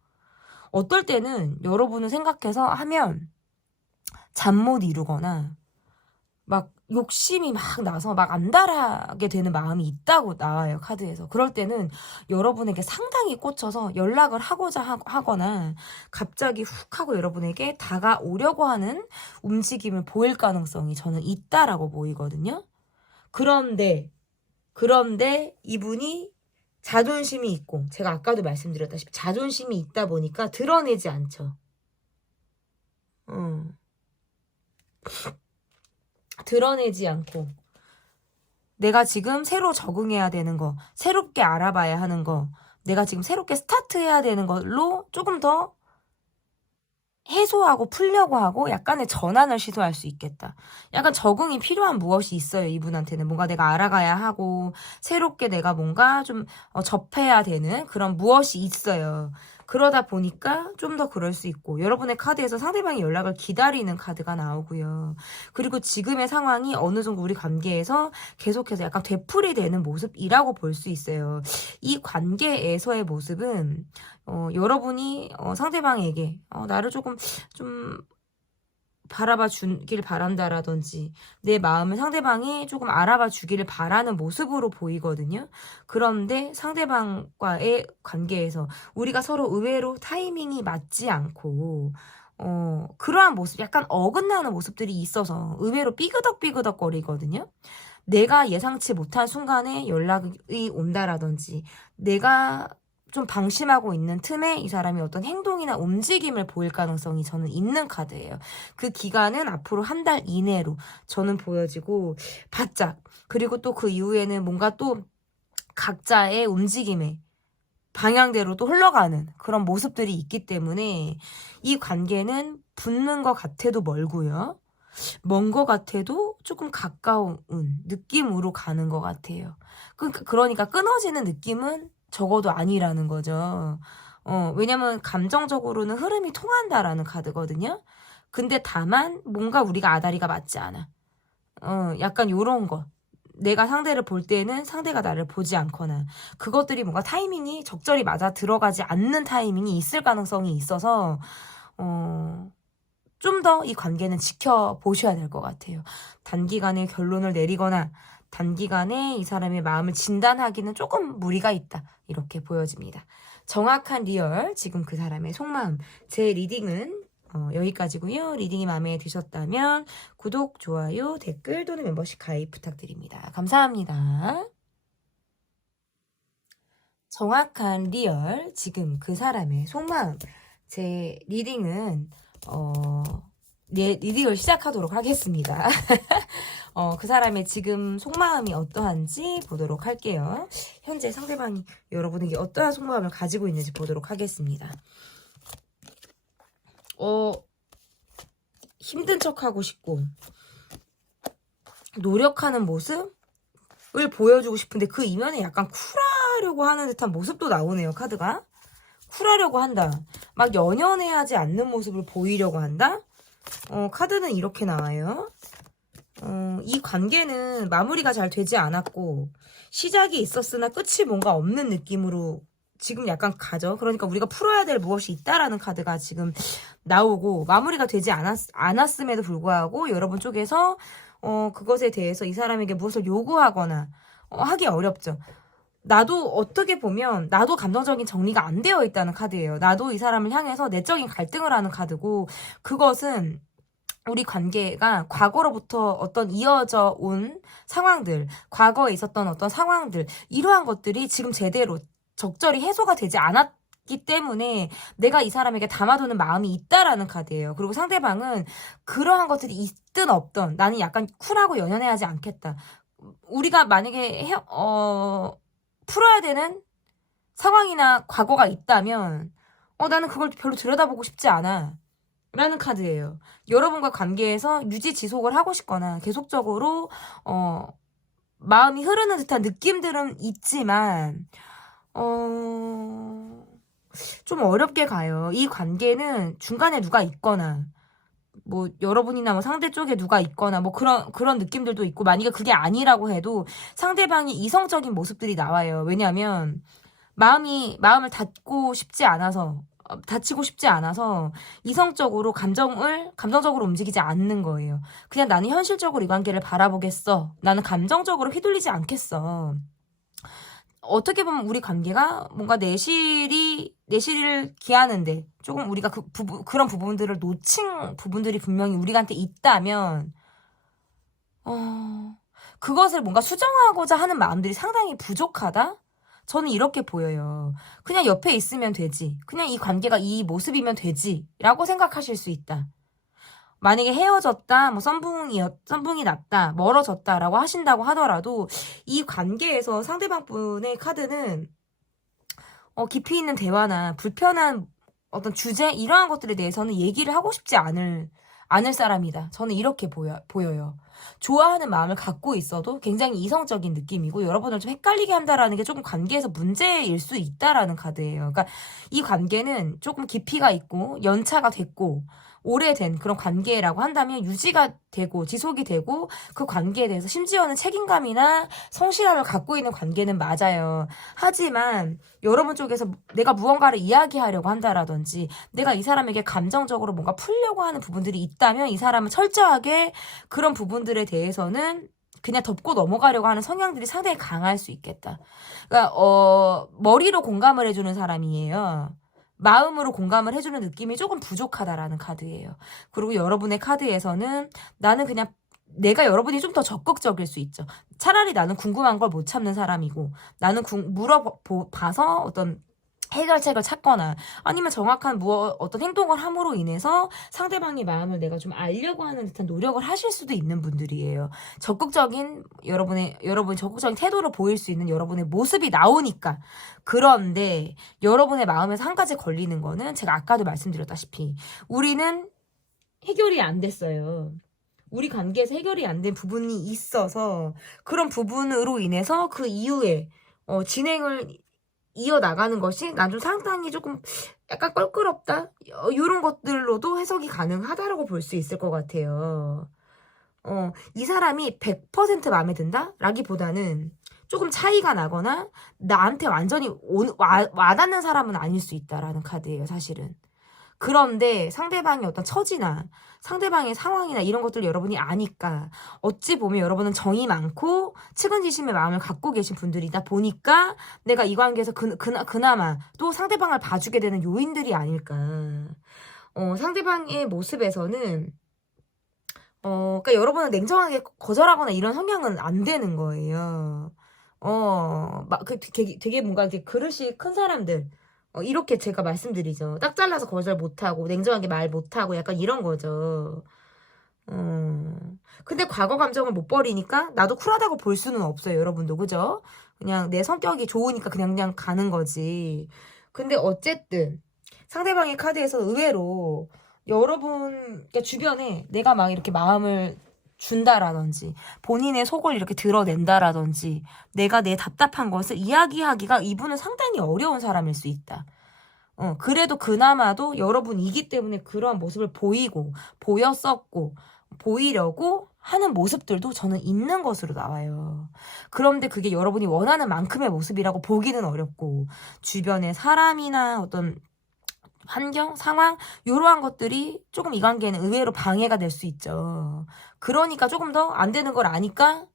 어떨 때는 여러분은 생각해서 하면 잠 못 이루거나 막 욕심이 막 나서 막 안달하게 되는 마음이 있다고 나와요, 카드에서. 그럴 때는 여러분에게 상당히 꽂혀서 연락을 하고자 하거나 갑자기 훅 하고 여러분에게 다가오려고 하는 움직임을 보일 가능성이 저는 있다라고 보이거든요. 그런데 이분이 자존심이 있고, 제가 아까도 말씀드렸다시피 자존심이 있다 보니까 드러내지 않죠. 드러내지 않고 내가 지금 새로 적응해야 되는 거, 새롭게 알아봐야 하는 거, 내가 지금 새롭게 스타트해야 되는 걸로 조금 더 해소하고 풀려고 하고 약간의 전환을 시도할 수 있겠다. 약간 적응이 필요한 무엇이 있어요, 이분한테는. 뭔가 내가 알아가야 하고 새롭게 내가 뭔가 좀 접해야 되는 그런 무엇이 있어요. 그러다 보니까 좀 더 그럴 수 있고, 여러분의 카드에서 상대방의 연락을 기다리는 카드가 나오고요. 그리고 지금의 상황이 어느 정도 우리 관계에서 계속해서 약간 되풀이되는 모습이라고 볼 수 있어요. 이 관계에서의 모습은 여러분이 상대방에게 나를 조금 좀 바라봐 주길 바란다라든지 내 마음을 상대방이 조금 알아봐 주기를 바라는 모습으로 보이거든요. 그런데 상대방과의 관계에서 우리가 서로 의외로 타이밍이 맞지 않고 그러한 모습, 약간 어긋나는 모습들이 있어서 의외로 삐그덕삐그덕 거리거든요. 내가 예상치 못한 순간에 연락이 온다라든지 내가 좀 방심하고 있는 틈에 이 사람이 어떤 행동이나 움직임을 보일 가능성이 저는 있는 카드예요. 그 기간은 앞으로 한 달 이내로 저는 보여지고 바짝, 그리고 또 그 이후에는 뭔가 또 각자의 움직임에 방향대로 또 흘러가는 그런 모습들이 있기 때문에 이 관계는 붙는 것 같아도 멀고요. 먼 것 같아도 조금 가까운 느낌으로 가는 것 같아요. 그러니까 끊어지는 느낌은 적어도 아니라는 거죠. 왜냐면 감정적으로는 흐름이 통한다라는 카드거든요. 근데 다만 뭔가 우리가 아다리가 맞지 않아. 약간 요런 거. 내가 상대를 볼 때는 상대가 나를 보지 않거나 그것들이 뭔가 타이밍이 적절히 맞아 들어가지 않는 타이밍이 있을 가능성이 있어서 좀 더 이 관계는 지켜보셔야 될 것 같아요. 단기간에 결론을 내리거나 단기간에 이 사람의 마음을 진단하기는 조금 무리가 있다. 이렇게 보여집니다. 정확한 리얼, 지금 그 사람의 속마음. 제 리딩은 여기까지고요. 리딩이 마음에 드셨다면 구독, 좋아요, 댓글 또는 멤버십 가입 부탁드립니다. 감사합니다. 정확한 리얼, 지금 그 사람의 속마음. 제 리딩은 리딩을 시작하도록 하겠습니다. 그 사람의 지금 속마음이 어떠한지 보도록 할게요. 현재 상대방이 여러분에게 어떠한 속마음을 가지고 있는지 보도록 하겠습니다. 힘든 척하고 싶고 노력하는 모습을 보여주고 싶은데 그 이면에 약간 쿨하려고 하는 듯한 모습도 나오네요, 카드가. 쿨하려고 한다. 막 연연해하지 않는 모습을 보이려고 한다. 카드는 이렇게 나와요. 이 관계는 마무리가 잘 되지 않았고 시작이 있었으나 끝이 뭔가 없는 느낌으로 지금 약간 가죠. 그러니까 우리가 풀어야 될 무엇이 있다라는 카드가 지금 나오고 마무리가 되지 않았음에도 불구하고 여러분 쪽에서 그것에 대해서 이 사람에게 무엇을 요구하거나 하기 어렵죠. 나도 어떻게 보면 나도 감정적인 정리가 안 되어 있다는 카드예요. 나도 이 사람을 향해서 내적인 갈등을 하는 카드고 그것은 우리 관계가 과거로부터 어떤 이어져 온 상황들, 과거에 있었던 어떤 상황들, 이러한 것들이 지금 제대로 적절히 해소가 되지 않았기 때문에 내가 이 사람에게 담아두는 마음이 있다라는 카드예요. 그리고 상대방은 그러한 것들이 있든 없든 나는 약간 쿨하고 연연해하지 않겠다. 우리가 만약에 풀어야 되는 상황이나 과거가 있다면 나는 그걸 별로 들여다보고 싶지 않아. 라는 카드예요. 여러분과 관계에서 유지 지속을 하고 싶거나 계속적으로 마음이 흐르는 듯한 느낌들은 있지만 좀 어렵게 가요. 이 관계는 중간에 누가 있거나 뭐 여러분이나 뭐 상대 쪽에 누가 있거나 뭐 그런 느낌들도 있고 만약에 그게 아니라고 해도 상대방이 이성적인 모습들이 나와요. 왜냐하면 마음을 닫고 싶지 않아서 다치고 싶지 않아서 이성적으로 감정적으로 움직이지 않는 거예요. 그냥 나는 현실적으로 이 관계를 바라보겠어. 나는 감정적으로 휘둘리지 않겠어. 어떻게 보면 우리 관계가 뭔가 내실을 기하는데 조금 우리가 그런 부분들을 놓친 부분들이 분명히 우리한테 있다면, 그것을 뭔가 수정하고자 하는 마음들이 상당히 부족하다? 저는 이렇게 보여요. 그냥 옆에 있으면 되지. 그냥 이 관계가 이 모습이면 되지. 라고 생각하실 수 있다. 만약에 헤어졌다, 뭐 썸붕이 났다, 멀어졌다라고 하신다고 하더라도 이 관계에서 상대방 분의 카드는 깊이 있는 대화나 불편한 어떤 주제 이러한 것들에 대해서는 얘기를 하고 싶지 않을 사람이다. 저는 이렇게 보여요. 좋아하는 마음을 갖고 있어도 굉장히 이성적인 느낌이고 여러분을 좀 헷갈리게 한다라는 게 조금 관계에서 문제일 수 있다라는 카드예요. 그러니까 이 관계는 조금 깊이가 있고 연차가 됐고 오래된 그런 관계라고 한다면 유지가 되고 지속이 되고 그 관계에 대해서 심지어는 책임감이나 성실함을 갖고 있는 관계는 맞아요. 하지만 여러분 쪽에서 내가 무언가를 이야기하려고 한다라든지 내가 이 사람에게 감정적으로 뭔가 풀려고 하는 부분들이 있다면 이 사람은 철저하게 그런 부분들에 대해서는 그냥 덮고 넘어가려고 하는 성향들이 상당히 강할 수 있겠다. 그러니까 머리로 공감을 해주는 사람이에요. 마음으로 공감을 해주는 느낌이 조금 부족하다라는 카드예요. 그리고 여러분의 카드에서는 나는 그냥 내가 여러분이 좀 더 적극적일 수 있죠. 차라리 나는 궁금한 걸 못 참는 사람이고 나는 물어봐서 어떤 해결책을 찾거나 아니면 정확한 어떤 행동을 함으로 인해서 상대방의 마음을 내가 좀 알려고 하는 듯한 노력을 하실 수도 있는 분들이에요. 여러분이 적극적인 태도를 보일 수 있는 여러분의 모습이 나오니까. 그런데 여러분의 마음에서 한 가지 걸리는 거는 제가 아까도 말씀드렸다시피 우리는 해결이 안 됐어요. 우리 관계에서 해결이 안 된 부분이 있어서 그런 부분으로 인해서 그 이후에 진행을 이어나가는 것이 난 좀 상당히 조금 약간 껄끄럽다? 이런 것들로도 해석이 가능하다라고 볼 수 있을 것 같아요. 이 사람이 100% 마음에 든다? 라기보다는 조금 차이가 나거나 나한테 완전히 와닿는 사람은 아닐 수 있다라는 카드예요, 사실은. 그런데 상대방의 어떤 처지나 상대방의 상황이나 이런 것들을 여러분이 아니까 어찌 보면 여러분은 정이 많고 측은지심의 마음을 갖고 계신 분들이다 보니까 내가 이 관계에서 그나마 또 상대방을 봐주게 되는 요인들이 아닐까. 상대방의 모습에서는 그러니까 여러분은 냉정하게 거절하거나 이런 성향은 안 되는 거예요. 되게 뭔가 이렇게 그릇이 큰 사람들. 이렇게 제가 말씀드리죠. 딱 잘라서 거절 못하고, 냉정하게 말 못하고, 약간 이런 거죠. 근데 과거 감정을 못 버리니까, 나도 쿨하다고 볼 수는 없어요, 여러분도. 그죠? 그냥 내 성격이 좋으니까 그냥 가는 거지. 근데 어쨌든, 상대방의 카드에서 의외로, 여러분, 그러니까 주변에 내가 막 이렇게 마음을 준다라든지 본인의 속을 이렇게 드러낸다라든지 내가 내 답답한 것을 이야기하기가 이분은 상당히 어려운 사람일 수 있다. 그래도 그나마도 여러분이기 때문에 그런 모습을 보였었고 보이려고 하는 모습들도 저는 있는 것으로 나와요. 그런데 그게 여러분이 원하는 만큼의 모습이라고 보기는 어렵고 주변의 사람이나 어떤 환경, 상황 이러한 것들이 조금 이 관계에는 의외로 방해가 될 수 있죠. 그러니까 조금 더 안 되는 걸 아니까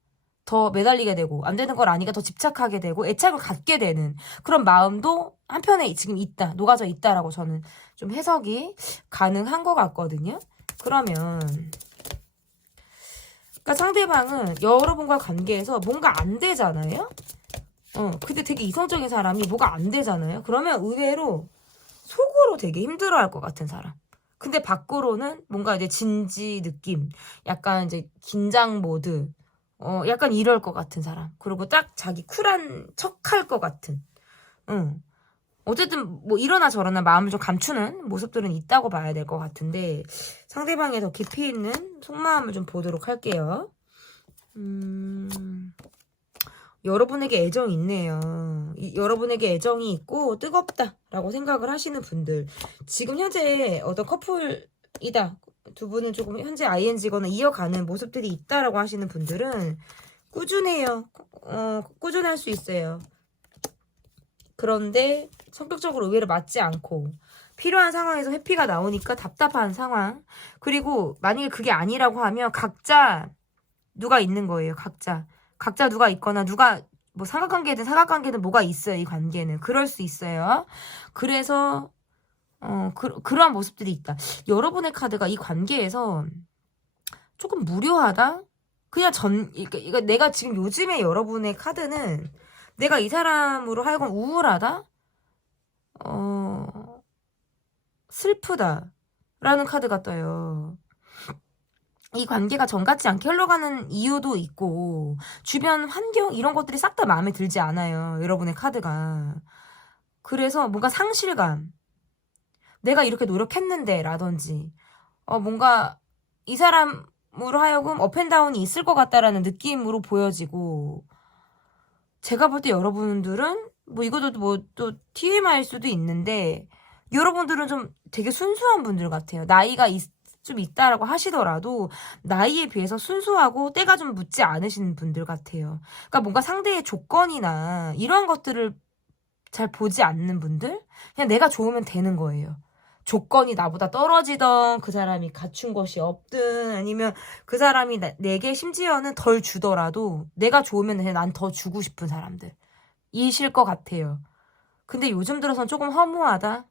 더 매달리게 되고 안 되는 걸 아니까 더 집착하게 되고 애착을 갖게 되는 그런 마음도 한편에 지금 있다, 녹아져 있다라고 저는 좀 해석이 가능한 것 같거든요. 그러면 그러니까 상대방은 여러분과 관계에서 뭔가 안 되잖아요. 근데 되게 이성적인 사람이 뭐가 안 되잖아요. 그러면 의외로 속으로 되게 힘들어할 것 같은 사람. 근데 밖으로는 뭔가 이제 진지 느낌, 약간 이제 긴장 모드, 약간 이럴 것 같은 사람. 그리고 딱 자기 쿨한 척할 것 같은. 어쨌든 뭐 이러나 저러나 마음을 좀 감추는 모습들은 있다고 봐야 될 것 같은데 상대방의 더 깊이 있는 속마음을 좀 보도록 할게요. 여러분에게 애정이 있네요. 여러분에게 애정이 있고 뜨겁다라고 생각을 하시는 분들. 지금 현재 어떤 커플이다. 두 분은 조금 현재 ING거나 이어가는 모습들이 있다라고 하시는 분들은 꾸준해요. 꾸준할 수 있어요. 그런데 성격적으로 의외로 맞지 않고 필요한 상황에서 회피가 나오니까 답답한 상황. 그리고 만약에 그게 아니라고 하면 각자 누가 있는 거예요. 각자 누가 있거나 누가 뭐 삼각관계든 사각관계든 뭐가 있어요. 이 관계는. 그럴 수 있어요. 그래서 그러한 모습들이 있다. 여러분의 카드가 이 관계에서 조금 무료하다? 그냥 이거 내가 지금 요즘에 여러분의 카드는 내가 이 사람으로 하여금 우울하다? 슬프다. 라는 카드가 떠요. 이 관계가 정 같지 않게 흘러가는 이유도 있고, 주변 환경, 이런 것들이 싹 다 마음에 들지 않아요. 여러분의 카드가. 그래서 뭔가 상실감. 내가 이렇게 노력했는데, 라든지, 뭔가 이 사람으로 하여금 업앤다운이 있을 것 같다라는 느낌으로 보여지고, 제가 볼 때 여러분들은, 뭐 이것도 뭐 또 TMI일 수도 있는데, 여러분들은 좀 되게 순수한 분들 같아요. 나이가 좀 있다라고 하시더라도 나이에 비해서 순수하고 때가 좀 묻지 않으신 분들 같아요. 그러니까 뭔가 상대의 조건이나 이런 것들을 잘 보지 않는 분들? 그냥 내가 좋으면 되는 거예요. 조건이 나보다 떨어지던 그 사람이 갖춘 것이 없든 아니면 그 사람이 내게 심지어는 덜 주더라도 내가 좋으면 난 더 주고 싶은 사람들. 이실 것 같아요. 근데 요즘 들어선 조금 허무하다?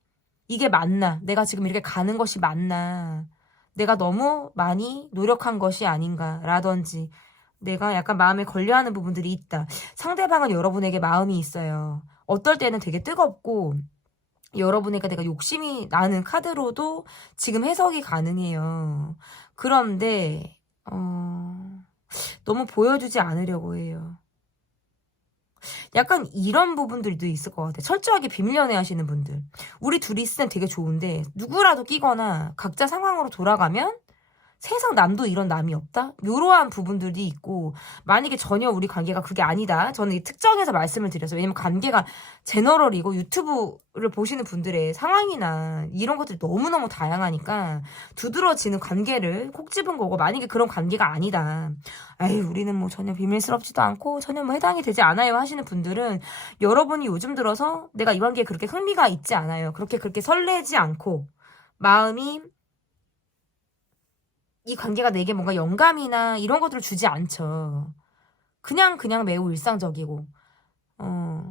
이게 맞나? 내가 지금 이렇게 가는 것이 맞나? 내가 너무 많이 노력한 것이 아닌가? 라든지 내가 약간 마음에 걸려하는 부분들이 있다. 상대방은 여러분에게 마음이 있어요. 어떨 때는 되게 뜨겁고 여러분에게 내가 욕심이 나는 카드로도 지금 해석이 가능해요. 그런데 너무 보여주지 않으려고 해요. 약간 이런 부분들도 있을 것 같아. 철저하게 비밀 연애 하시는 분들. 우리 둘이 있으면 되게 좋은데 누구라도 끼거나 각자 상황으로 돌아가면 세상 남도 이런 남이 없다? 이러한 부분들이 있고 만약에 전혀 우리 관계가 그게 아니다. 저는 특정해서 말씀을 드렸어요. 왜냐면 관계가 제너럴이고 유튜브를 보시는 분들의 상황이나 이런 것들이 너무너무 다양하니까 두드러지는 관계를 콕 집은 거고 만약에 그런 관계가 아니다. 에이 우리는 뭐 전혀 비밀스럽지도 않고 전혀 뭐 해당이 되지 않아요 하시는 분들은 여러분이 요즘 들어서 내가 이 관계에 그렇게 흥미가 있지 않아요. 그렇게 설레지 않고 마음이 이 관계가 내게 뭔가 영감이나 이런 것들을 주지 않죠. 그냥 매우 일상적이고,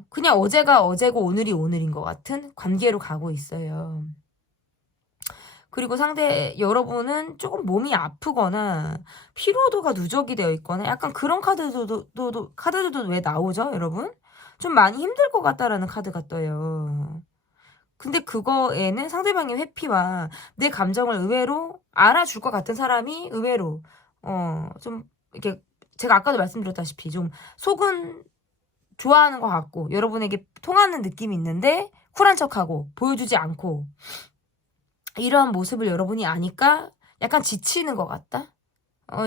그냥 어제가 어제고 오늘이 오늘인 것 같은 관계로 가고 있어요. 그리고 여러분은 조금 몸이 아프거나 피로도가 누적이 되어 있거나 약간 그런 카드들도 왜 나오죠, 여러분? 좀 많이 힘들 것 같다라는 카드가 떠요. 근데 그거에는 상대방의 회피와 내 감정을 의외로 알아줄 것 같은 사람이 의외로 좀 이렇게 제가 아까도 말씀드렸다시피 좀 속은 좋아하는 것 같고 여러분에게 통하는 느낌이 있는데 쿨한 척하고 보여주지 않고 이러한 모습을 여러분이 아니까 약간 지치는 것 같다?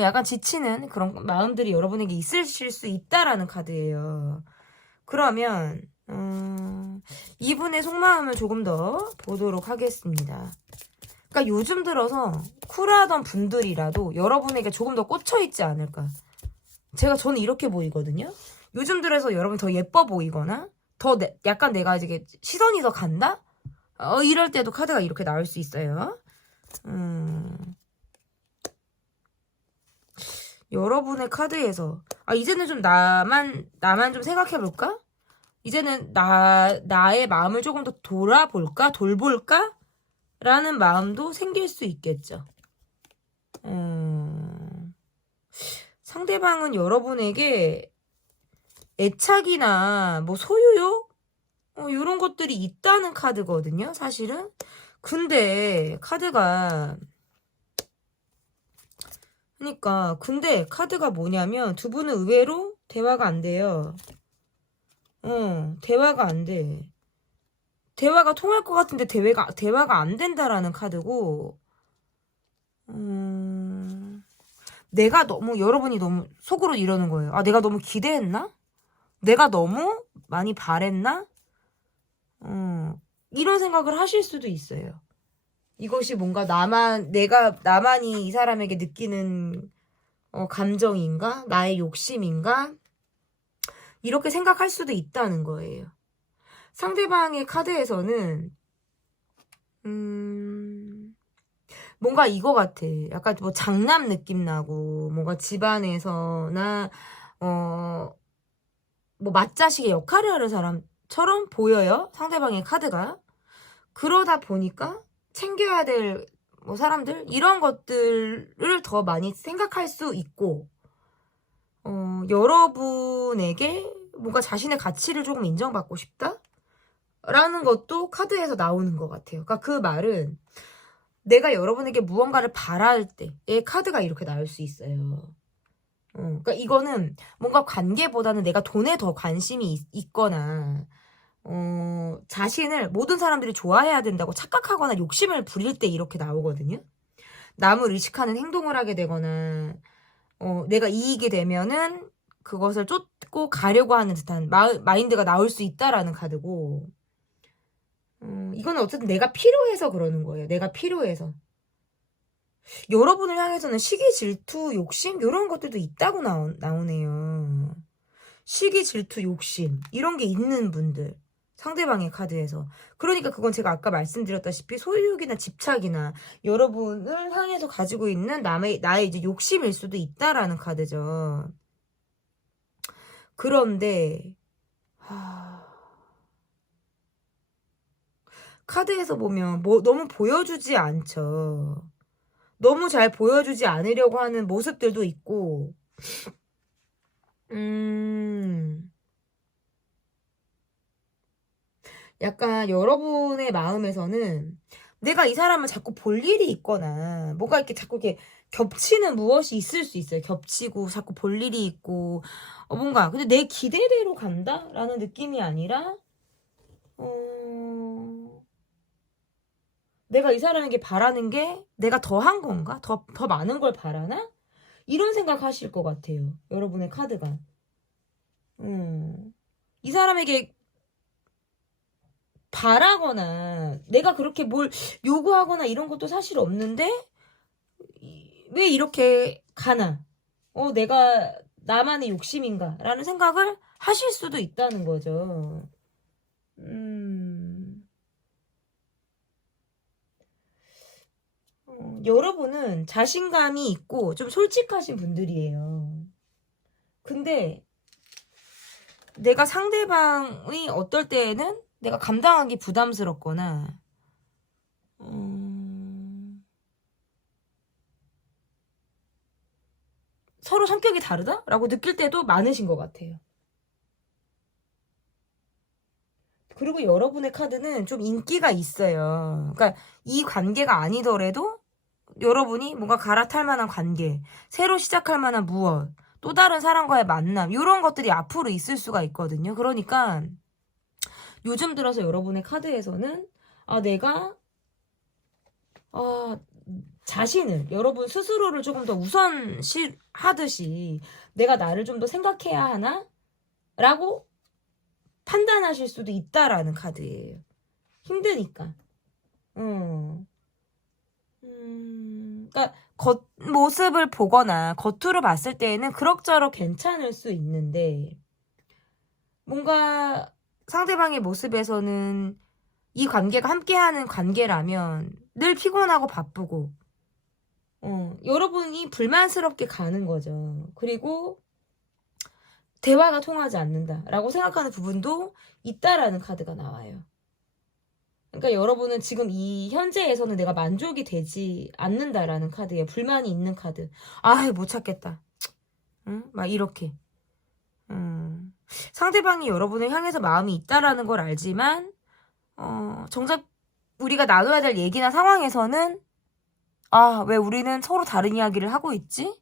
약간 지치는 그런 마음들이 여러분에게 있으실 수 있다라는 카드예요. 그러면 이분의 속마음을 조금 더 보도록 하겠습니다. 그러니까 요즘 들어서 쿨하던 분들이라도 여러분에게 조금 더 꽂혀있지 않을까. 저는 이렇게 보이거든요. 요즘 들어서 여러분이 더 예뻐 보이거나 약간 내가 이제 시선이 더 간다? 이럴 때도 카드가 이렇게 나올 수 있어요. 여러분의 카드에서 이제는 좀 나만 좀 생각해볼까? 이제는 나의 마음을 조금 더 돌볼까? 라는 마음도 생길 수 있겠죠. 상대방은 여러분에게 애착이나 뭐 소유욕? 이런 것들이 있다는 카드거든요, 사실은. 근데 카드가 뭐냐면 두 분은 의외로 대화가 안 돼요. 대화가 안 돼. 대화가 통할 것 같은데 대화가 안 된다라는 카드고, 여러분이 너무 속으로 이러는 거예요. 내가 너무 기대했나? 내가 너무 많이 바랬나? 이런 생각을 하실 수도 있어요. 이것이 뭔가 나만이 이 사람에게 느끼는, 감정인가? 나의 욕심인가? 이렇게 생각할 수도 있다는 거예요. 상대방의 카드에서는 뭔가 이거 같아. 약간 뭐 장남 느낌 나고, 뭔가 집안에서나, 뭐 맞자식의 역할을 하는 사람처럼 보여요. 상대방의 카드가. 그러다 보니까 챙겨야 될 뭐 사람들 이런 것들을 더 많이 생각할 수 있고 여러분에게 뭔가 자신의 가치를 조금 인정받고 싶다? 라는 것도 카드에서 나오는 것 같아요. 그러니까 그 말은 내가 여러분에게 무언가를 바랄 때의 카드가 이렇게 나올 수 있어요. 그러니까 이거는 뭔가 관계보다는 내가 돈에 더 관심이 있거나 자신을 모든 사람들이 좋아해야 된다고 착각하거나 욕심을 부릴 때 이렇게 나오거든요. 남을 의식하는 행동을 하게 되거나, 내가 이익이 되면은 그것을 쫓고 가려고 하는 듯한 마인드가 나올 수 있다라는 카드고, 이거는 어쨌든 내가 필요해서 그러는 거예요. 내가 필요해서. 여러분을 향해서는 시기, 질투, 욕심, 이런 것들도 있다고 나오네요. 시기, 질투, 욕심, 이런 게 있는 분들. 상대방의 카드에서. 그러니까 그건 제가 아까 말씀드렸다시피 소유욕이나 집착이나 여러분을 향해서 가지고 있는 나의 이제 욕심일 수도 있다라는 카드죠. 그런데, 카드에서 보면 뭐 너무 보여주지 않죠. 너무 잘 보여주지 않으려고 하는 모습들도 있고, 약간 여러분의 마음에서는 내가 이 사람을 자꾸 볼 일이 있거나 뭔가 이렇게 자꾸 이렇게 겹치는 무엇이 있을 수 있어요. 겹치고 자꾸 볼 일이 있고 뭔가 근데 내 기대대로 간다라는 느낌이 아니라 내가 이 사람에게 바라는 게 내가 더 한 건가? 더 많은 걸 바라나? 이런 생각 하실 것 같아요. 여러분의 카드가. 이 사람에게 바라거나 내가 그렇게 뭘 요구하거나 이런 것도 사실 없는데 왜 이렇게 가나? 내가 나만의 욕심인가? 라는 생각을 하실 수도 있다는 거죠. 여러분은 자신감이 있고 좀 솔직하신 분들이에요. 근데 내가 상대방이 어떨 때에는 내가 감당하기 부담스럽거나 서로 성격이 다르다라고 느낄 때도 많으신 것 같아요. 그리고 여러분의 카드는 좀 인기가 있어요. 그러니까 이 관계가 아니더라도 여러분이 뭔가 갈아탈 만한 관계, 새로 시작할 만한 무엇, 또 다른 사람과의 만남 이런 것들이 앞으로 있을 수가 있거든요. 그러니까 요즘 들어서 여러분의 카드에서는 내가 자신을 여러분 스스로를 조금 더 우선시하듯이 내가 나를 좀 더 생각해야 하나? 라고 판단하실 수도 있다라는 카드예요. 힘드니까. 그러니까 겉모습을 보거나 겉으로 봤을 때에는 그럭저럭 괜찮을 수 있는데 뭔가 상대방의 모습에서는 이 관계가 함께하는 관계라면 늘 피곤하고 바쁘고 여러분이 불만스럽게 가는 거죠. 그리고 대화가 통하지 않는다라고 생각하는 부분도 있다라는 카드가 나와요. 그러니까 여러분은 지금 이 현재에서는 내가 만족이 되지 않는다라는 카드예요. 불만이 있는 카드. 못 찾겠다. 응? 막 이렇게. 상대방이 여러분을 향해서 마음이 있다라는 걸 알지만 정작 우리가 나눠야 될 얘기나 상황에서는 왜 우리는 서로 다른 이야기를 하고 있지?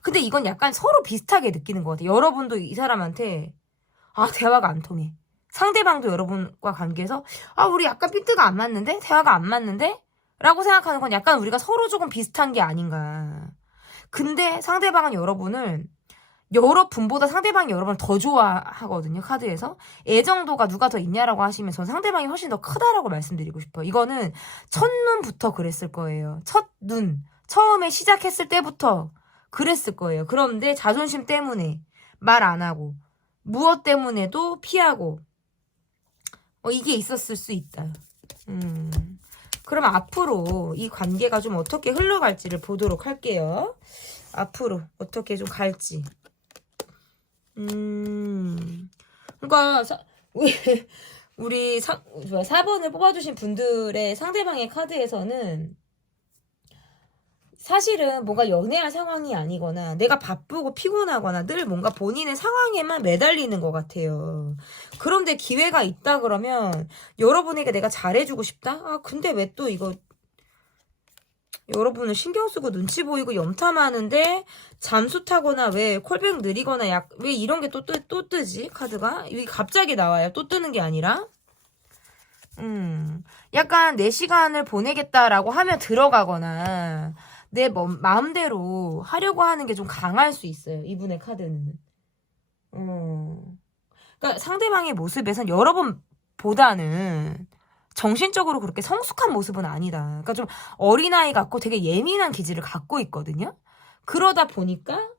근데 이건 약간 서로 비슷하게 느끼는 것 같아요. 여러분도 이 사람한테 대화가 안 통해. 상대방도 여러분과 관계에서 우리 약간 핀트가 안 맞는데? 대화가 안 맞는데? 라고 생각하는 건 약간 우리가 서로 조금 비슷한 게 아닌가. 근데 상대방은 여러분을 여러분보다 상대방이 여러분을 더 좋아하거든요. 카드에서. 애정도가 누가 더 있냐라고 하시면 전 상대방이 훨씬 더 크다라고 말씀드리고 싶어요. 이거는 첫눈부터 그랬을 거예요. 첫눈. 처음에 시작했을 때부터 그랬을 거예요. 그런데 자존심 때문에 말 안 하고 무엇 때문에도 피하고 이게 있었을 수 있다. 그럼 앞으로 이 관계가 좀 어떻게 흘러갈지를 보도록 할게요. 앞으로 어떻게 좀 갈지. 그러니까 우리 4번을 뽑아주신 분들의 상대방의 카드에서는 사실은 뭔가 연애할 상황이 아니거나 내가 바쁘고 피곤하거나 늘 뭔가 본인의 상황에만 매달리는 것 같아요. 그런데 기회가 있다 그러면 여러분에게 내가 잘해주고 싶다? 아 근데 왜 또 이거 여러분을 신경 쓰고 눈치 보이고 염탐하는데 잠수 타거나 왜 콜백 느리거나 왜 이런 게 또 뜨지? 카드가? 이게 갑자기 나와요. 또 뜨는 게 아니라. 약간 내 시간을 보내겠다라고 하면 들어가거나 내 마음대로 하려고 하는 게 좀 강할 수 있어요. 이분의 카드는. 그러니까 상대방의 모습에선 여러분보다는 정신적으로 그렇게 성숙한 모습은 아니다. 그러니까 좀 어린아이 같고 되게 예민한 기질을 갖고 있거든요. 그러다 보니까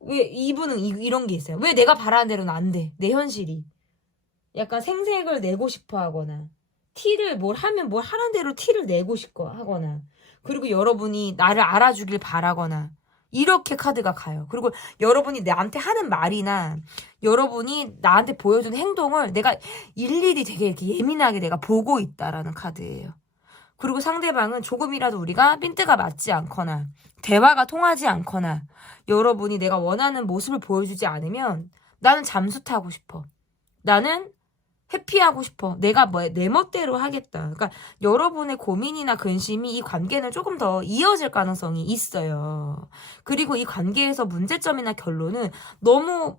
왜 이분은 이런 게 있어요. 왜 내가 바라는 대로는 안 돼. 내 현실이. 약간 생색을 내고 싶어 하거나 티를 뭘 하는 대로 티를 내고 싶어 하거나 그리고 여러분이 나를 알아주길 바라거나 이렇게 카드가 가요. 그리고 여러분이 나한테 하는 말이나 여러분이 나한테 보여주는 행동을 내가 일일이 되게 이렇게 예민하게 내가 보고 있다라는 카드예요. 그리고 상대방은 조금이라도 우리가 핀트가 맞지 않거나 대화가 통하지 않거나 여러분이 내가 원하는 모습을 보여주지 않으면 나는 잠수 타고 싶어. 나는 회피하고 싶어. 내가 내 멋대로 하겠다. 그러니까 여러분의 고민이나 근심이 이 관계는 조금 더 이어질 가능성이 있어요. 그리고 이 관계에서 문제점이나 결론은 너무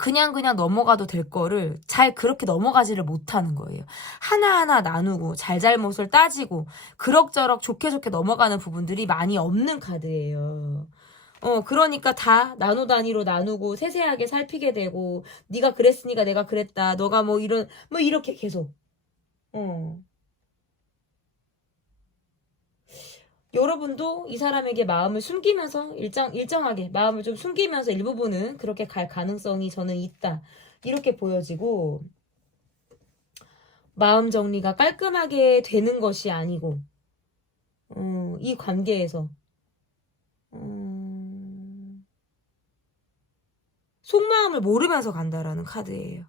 그냥 넘어가도 될 거를 잘 그렇게 넘어가지를 못하는 거예요. 하나하나 나누고 잘잘못을 따지고 그럭저럭 좋게 넘어가는 부분들이 많이 없는 카드예요. 그러니까 다 나노 단위로 나누고 세세하게 살피게 되고 네가 그랬으니까 내가 그랬다. 너가 이렇게 계속. 여러분도 이 사람에게 마음을 숨기면서 일정하게 마음을 좀 숨기면서 일부분은 그렇게 갈 가능성이 저는 있다. 이렇게 보여지고 마음 정리가 깔끔하게 되는 것이 아니고 이 관계에서 속마음을 모르면서 간다라는 카드예요.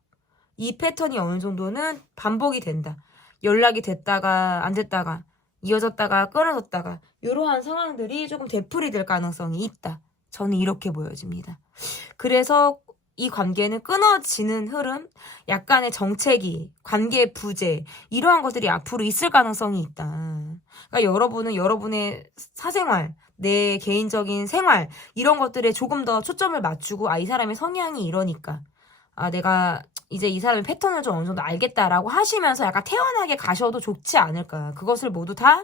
이 패턴이 어느 정도는 반복이 된다. 연락이 됐다가 안 됐다가 이어졌다가 끊어졌다가 이러한 상황들이 조금 되풀이될 가능성이 있다. 저는 이렇게 보여집니다. 그래서 이 관계는 끊어지는 흐름, 약간의 정체기, 관계 부재 이러한 것들이 앞으로 있을 가능성이 있다. 그러니까 여러분은 여러분의 사생활, 내 개인적인 생활 이런 것들에 조금 더 초점을 맞추고 이 사람의 성향이 이러니까 내가 이제 이 사람의 패턴을 좀 어느 정도 알겠다라고 하시면서 약간 태연하게 가셔도 좋지 않을까. 그것을 모두 다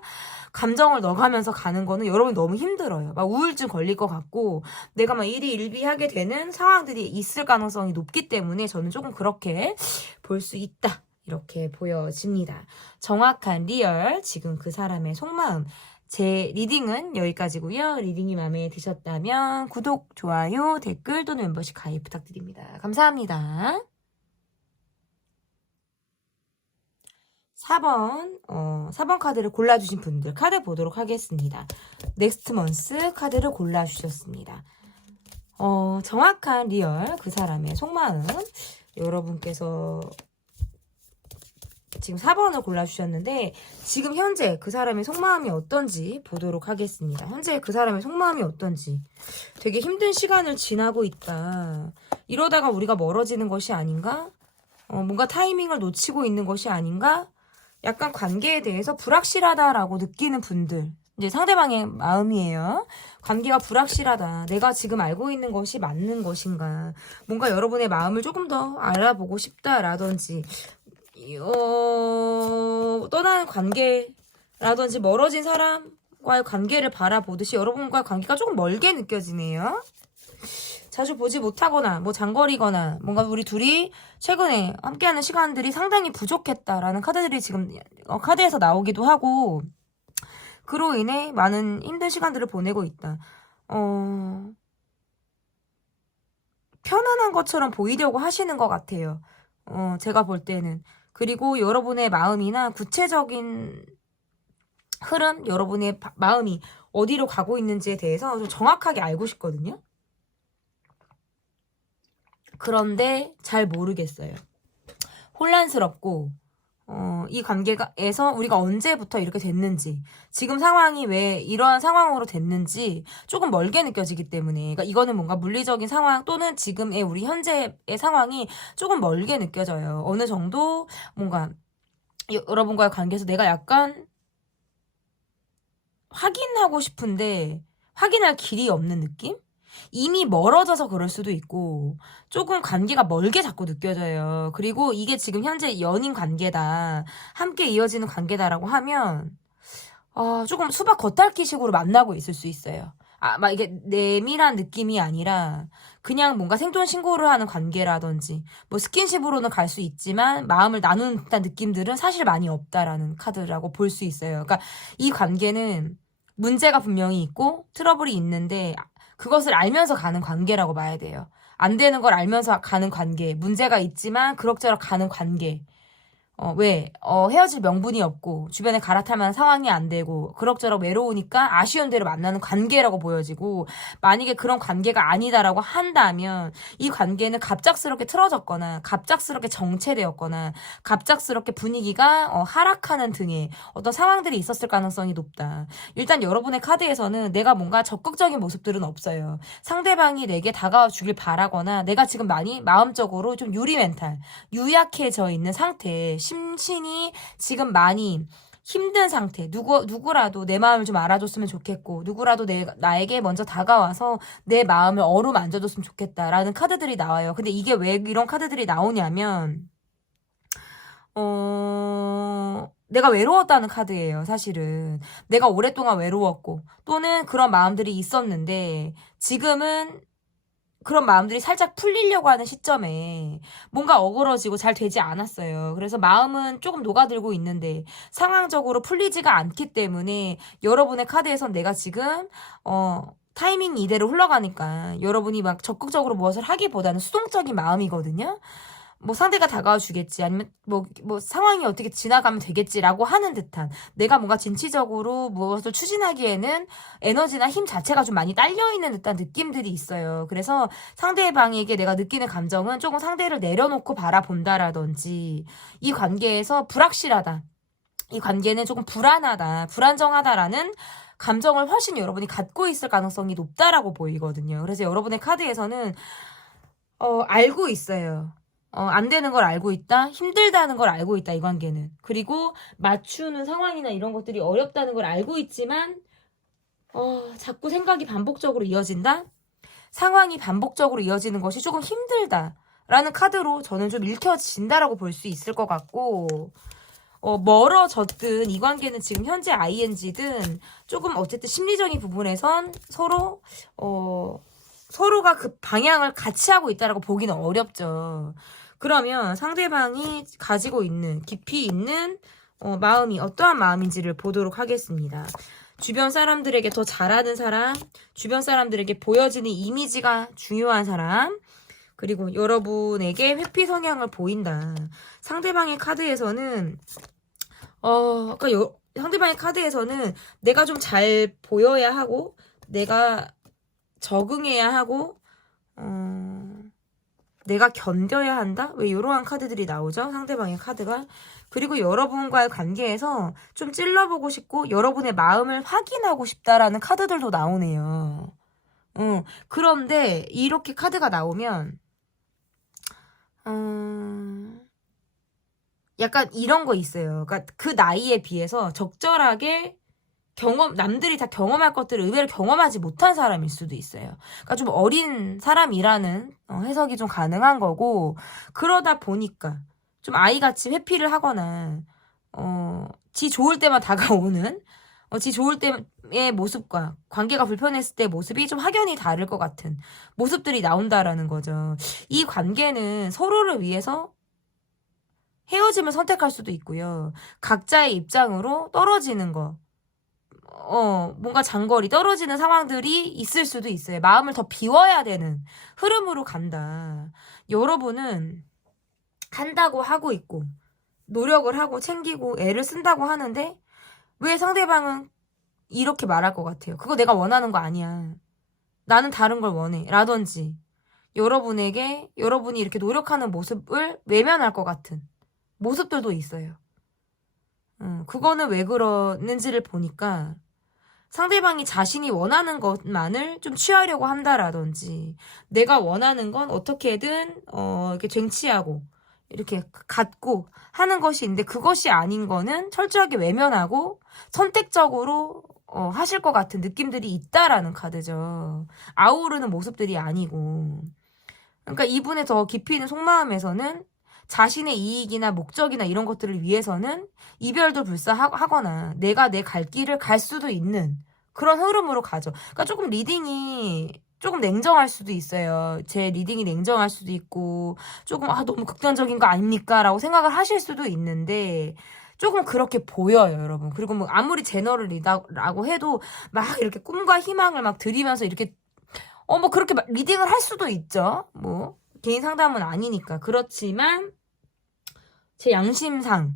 감정을 넣어가면서 가는 거는 여러분 너무 힘들어요. 막 우울증 걸릴 것 같고 내가 막 일희일비하게 되는 상황들이 있을 가능성이 높기 때문에 저는 조금 그렇게 볼 수 있다. 이렇게 보여집니다. 정확한 리얼, 지금 그 사람의 속마음. 제 리딩은 여기까지고요. 리딩이 마음에 드셨다면 구독, 좋아요, 댓글 또는 멤버십 가입 부탁드립니다. 감사합니다. 4번 카드를 골라주신 분들 카드 보도록 하겠습니다. 넥스트 먼스 카드를 골라주셨습니다. 정확한 리얼, 그 사람의 속마음. 여러분께서 지금 4번을 골라주셨는데 지금 현재 그 사람의 속마음이 어떤지 보도록 하겠습니다. 현재 그 사람의 속마음이 어떤지. 되게 힘든 시간을 지나고 있다. 이러다가 우리가 멀어지는 것이 아닌가? 뭔가 타이밍을 놓치고 있는 것이 아닌가? 약간 관계에 대해서 불확실하다라고 느끼는 분들. 이제 상대방의 마음이에요. 관계가 불확실하다. 내가 지금 알고 있는 것이 맞는 것인가? 뭔가 여러분의 마음을 조금 더 알아보고 싶다라든지 떠나는 관계라든지 멀어진 사람과의 관계를 바라보듯이 여러분과의 관계가 조금 멀게 느껴지네요. 자주 보지 못하거나 장거리거나 뭔가 우리 둘이 최근에 함께하는 시간들이 상당히 부족했다라는 카드들이 지금 카드에서 나오기도 하고 그로 인해 많은 힘든 시간들을 보내고 있다. 편안한 것처럼 보이려고 하시는 것 같아요. 제가 볼 때는. 그리고 여러분의 마음이나 구체적인 흐름, 여러분의 마음이 어디로 가고 있는지에 대해서 좀 정확하게 알고 싶거든요. 그런데 잘 모르겠어요. 혼란스럽고 이 관계에서 우리가 언제부터 이렇게 됐는지, 지금 상황이 왜 이러한 상황으로 됐는지 조금 멀게 느껴지기 때문에, 그러니까 이거는 뭔가 물리적인 상황 또는 지금의 우리 현재의 상황이 조금 멀게 느껴져요. 어느 정도 뭔가 여러분과의 관계에서 내가 약간 확인하고 싶은데 확인할 길이 없는 느낌? 이미 멀어져서 그럴 수도 있고 조금 관계가 멀게 자꾸 느껴져요. 그리고 이게 지금 현재 연인 관계다, 함께 이어지는 관계다라고 하면 조금 수박 겉핥기식으로 만나고 있을 수 있어요. 막 이게 내밀한 느낌이 아니라 그냥 뭔가 생존 신고를 하는 관계라든지 뭐 스킨십으로는 갈 수 있지만 마음을 나누는 듯한 느낌들은 사실 많이 없다라는 카드라고 볼 수 있어요. 그러니까 이 관계는 문제가 분명히 있고 트러블이 있는데 그것을 알면서 가는 관계라고 봐야 돼요. 안 되는 걸 알면서 가는 관계, 문제가 있지만 그럭저럭 가는 관계. 왜? 헤어질 명분이 없고, 주변에 갈아탈 만한 상황이 안 되고, 그럭저럭 외로우니까 아쉬운 대로 만나는 관계라고 보여지고, 만약에 그런 관계가 아니다라고 한다면, 이 관계는 갑작스럽게 틀어졌거나, 갑작스럽게 정체되었거나, 갑작스럽게 분위기가 하락하는 등의 어떤 상황들이 있었을 가능성이 높다. 일단 여러분의 카드에서는 내가 뭔가 적극적인 모습들은 없어요. 상대방이 내게 다가와 주길 바라거나, 내가 지금 많이 마음적으로 좀 유리멘탈, 유약해져 있는 상태, 심신이 지금 많이 힘든 상태, 누구라도 내 마음을 좀 알아줬으면 좋겠고, 누구라도 나에게 먼저 다가와서 내 마음을 어루만져줬으면 좋겠다라는 카드들이 나와요. 근데 이게 왜 이런 카드들이 나오냐면, 내가 외로웠다는 카드예요, 사실은. 내가 오랫동안 외로웠고, 또는 그런 마음들이 있었는데, 지금은 그런 마음들이 살짝 풀리려고 하는 시점에 뭔가 어그러지고 잘 되지 않았어요. 그래서 마음은 조금 녹아들고 있는데 상황적으로 풀리지가 않기 때문에 여러분의 카드에선 내가 지금 타이밍이 이대로 흘러가니까 여러분이 막 적극적으로 무엇을 하기보다는 수동적인 마음이거든요. 뭐 상대가 다가와 주겠지, 아니면 뭐 상황이 어떻게 지나가면 되겠지라고 하는 듯한, 내가 뭔가 진취적으로 무엇을 추진하기에는 에너지나 힘 자체가 좀 많이 딸려있는 듯한 느낌들이 있어요. 그래서 상대방에게 내가 느끼는 감정은 조금 상대를 내려놓고 바라본다라든지, 이 관계에서 불확실하다, 이 관계는 조금 불안하다, 불안정하다라는 감정을 훨씬 여러분이 갖고 있을 가능성이 높다라고 보이거든요. 그래서 여러분의 카드에서는 알고 있어요. 안 되는 걸 알고 있다? 힘들다는 걸 알고 있다, 이 관계는. 그리고 맞추는 상황이나 이런 것들이 어렵다는 걸 알고 있지만, 자꾸 생각이 반복적으로 이어진다? 상황이 반복적으로 이어지는 것이 조금 힘들다 라는 카드로 저는 좀 읽혀진다라고 볼 수 있을 것 같고, 멀어졌든 이 관계는 지금 현재 ING든 조금 어쨌든 심리적인 부분에선 서로가 그 방향을 같이 하고 있다라고 보기는 어렵죠. 그러면 상대방이 가지고 있는 깊이 있는 마음이 어떠한 마음인지를 보도록 하겠습니다. 주변 사람들에게 더 잘하는 사람, 주변 사람들에게 보여지는 이미지가 중요한 사람, 그리고 여러분에게 회피 성향을 보인다. 상대방의 카드에서는 그러니까 상대방의 카드에서는 내가 좀 잘 보여야 하고, 내가 적응해야 하고, 내가 견뎌야 한다? 왜 이러한 카드들이 나오죠? 상대방의 카드가. 그리고 여러분과의 관계에서 좀 찔러보고 싶고 여러분의 마음을 확인하고 싶다라는 카드들도 나오네요. 그런데 이렇게 카드가 나오면 약간 이런 거 있어요. 그러니까 그 나이에 비해서 적절하게 남들이 다 경험할 것들을 의외로 경험하지 못한 사람일 수도 있어요. 그러니까 좀 어린 사람이라는 해석이 좀 가능한 거고, 그러다 보니까 좀 아이같이 회피를 하거나, 지 좋을 때만 다가오는, 지 좋을 때의 모습과 관계가 불편했을 때의 모습이 좀 확연히 다를 것 같은 모습들이 나온다라는 거죠. 이 관계는 서로를 위해서 헤어짐을 선택할 수도 있고요. 각자의 입장으로 떨어지는 거. 뭔가 장거리 떨어지는 상황들이 있을 수도 있어요. 마음을 더 비워야 되는 흐름으로 간다. 여러분은 한다고 하고 있고, 노력을 하고 챙기고 애를 쓴다고 하는데 왜 상대방은 이렇게 말할 것 같아요? 그거 내가 원하는 거 아니야. 나는 다른 걸 원해. 라든지 여러분에게 여러분이 이렇게 노력하는 모습을 외면할 것 같은 모습들도 있어요. 그거는 왜 그러는지를 보니까 상대방이 자신이 원하는 것만을 좀 취하려고 한다라든지 내가 원하는 건 어떻게든 이렇게 쟁취하고 이렇게 갖고 하는 것이 있는데 그것이 아닌 거는 철저하게 외면하고 선택적으로 하실 것 같은 느낌들이 있다라는 카드죠. 아우르는 모습들이 아니고. 그러니까 이분의 더 깊이 있는 속마음에서는 자신의 이익이나 목적이나 이런 것들을 위해서는 이별도 불사하거나 내가 내 갈 길을 갈 수도 있는 그런 흐름으로 가죠. 그러니까 조금 리딩이 조금 냉정할 수도 있어요. 제 리딩이 냉정할 수도 있고 조금 너무 극단적인 거 아닙니까? 라고 생각을 하실 수도 있는데 조금 그렇게 보여요, 여러분. 그리고 뭐 아무리 제너럴이라고 해도 막 이렇게 꿈과 희망을 막 드리면서 이렇게 뭐 그렇게 리딩을 할 수도 있죠. 뭐 개인 상담은 아니니까. 그렇지만 제 양심상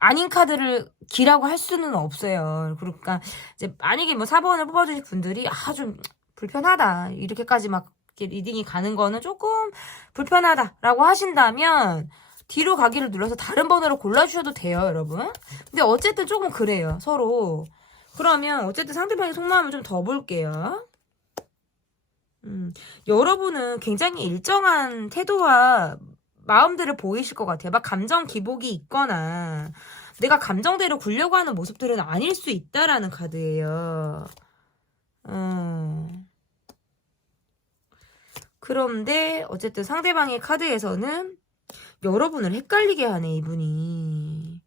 아닌 카드를 기라고 할 수는 없어요. 그러니까 이제 만약에 뭐 4번을 뽑아주실 분들이 좀 불편하다 이렇게까지 막 이렇게 리딩이 가는 거는 조금 불편하다라고 하신다면 뒤로 가기를 눌러서 다른 번호로 골라주셔도 돼요, 여러분. 근데 어쨌든 조금 그래요, 서로. 그러면 어쨌든 상대방의 속마음을 좀 더 볼게요. 여러분은 굉장히 일정한 태도와 마음들을 보이실 것 같아요. 막 감정 기복이 있거나 내가 감정대로 굴려고 하는 모습들은 아닐 수 있다라는 카드예요. 그런데 어쨌든 상대방의 카드에서는 여러분을 헷갈리게 하네, 이분이.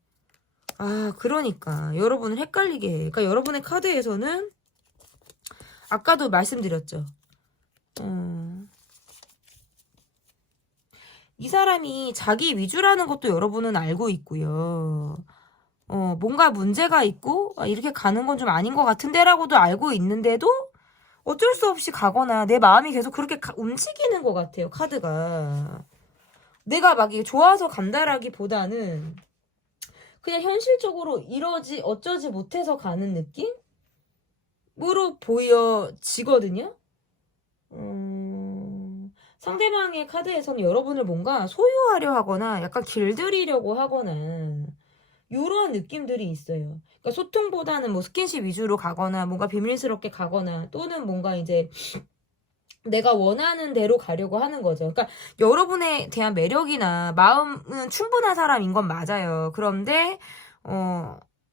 그러니까 여러분을 헷갈리게 해. 그러니까 여러분의 카드에서는 아까도 말씀드렸죠. 이 사람이 자기 위주라는 것도 여러분은 알고 있고요. 뭔가 문제가 있고 이렇게 가는 건 좀 아닌 것 같은데라고도 알고 있는데도 어쩔 수 없이 가거나 내 마음이 계속 그렇게 움직이는 것 같아요, 카드가. 내가 막 이게 좋아서 간다라기보다는 그냥 현실적으로 어쩌지 못해서 가는 느낌으로 보여지거든요. 상대방의 카드에서는 여러분을 뭔가 소유하려 하거나 약간 길들이려고 하거나 이런 느낌들이 있어요. 그러니까 소통보다는 뭐 스킨십 위주로 가거나 뭔가 비밀스럽게 가거나 또는 뭔가 이제 내가 원하는 대로 가려고 하는 거죠. 그러니까 여러분에 대한 매력이나 마음은 충분한 사람인 건 맞아요. 그런데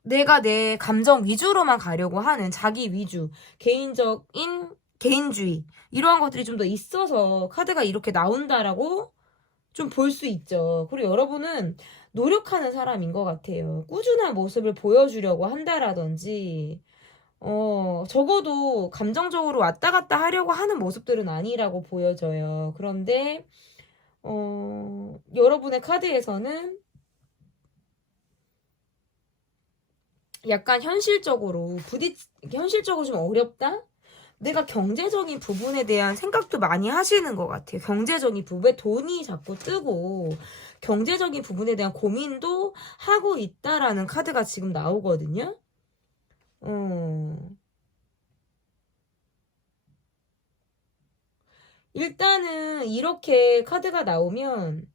내가 내 감정 위주로만 가려고 하는 자기 위주, 개인주의 이러한 것들이 좀 더 있어서 카드가 이렇게 나온다라고 좀 볼 수 있죠. 그리고 여러분은 노력하는 사람인 것 같아요. 꾸준한 모습을 보여주려고 한다라든지 적어도 감정적으로 왔다 갔다 하려고 하는 모습들은 아니라고 보여져요. 그런데 여러분의 카드에서는 약간 현실적으로 좀 어렵다? 내가 경제적인 부분에 대한 생각도 많이 하시는 것 같아요. 경제적인 부분에 돈이 자꾸 뜨고 경제적인 부분에 대한 고민도 하고 있다라는 카드가 지금 나오거든요. 일단은 이렇게 카드가 나오면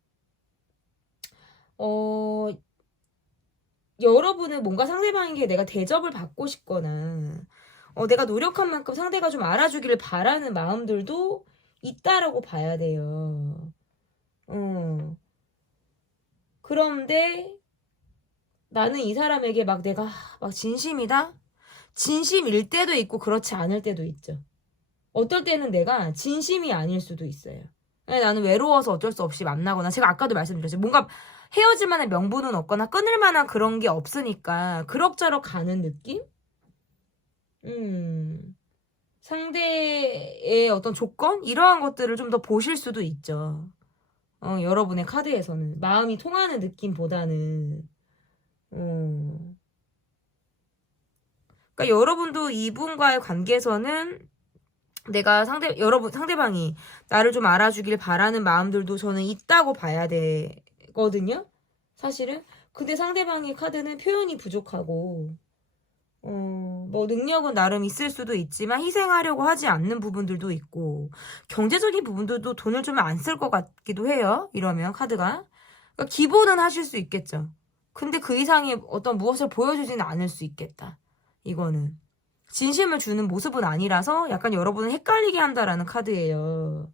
여러분은 뭔가 상대방에게 내가 대접을 받고 싶거나 내가 노력한 만큼 상대가 좀 알아주기를 바라는 마음들도 있다라고 봐야 돼요. 그런데 나는 이 사람에게 내가 진심이다? 진심일 때도 있고 그렇지 않을 때도 있죠. 어떨 때는 내가 진심이 아닐 수도 있어요. 나는 외로워서 어쩔 수 없이 만나거나 제가 아까도 말씀드렸죠. 뭔가 헤어질 만한 명분은 없거나 끊을 만한 그런 게 없으니까 그럭저럭 가는 느낌? 상대의 어떤 조건? 이러한 것들을 좀 더 보실 수도 있죠. 여러분의 카드에서는 마음이 통하는 느낌보다는 그러니까 여러분도 이분과의 관계에서는 내가 상대방이 나를 좀 알아주길 바라는 마음들도 저는 있다고 봐야 되거든요. 사실은. 근데 상대방의 카드는 표현이 부족하고, 뭐 능력은 나름 있을 수도 있지만 희생하려고 하지 않는 부분들도 있고, 경제적인 부분들도 돈을 좀 안 쓸 것 같기도 해요. 이러면 카드가. 그러니까 기본은 하실 수 있겠죠. 근데 그 이상의 어떤 무엇을 보여주지는 않을 수 있겠다. 이거는. 진심을 주는 모습은 아니라서 약간 여러분을 헷갈리게 한다라는 카드예요.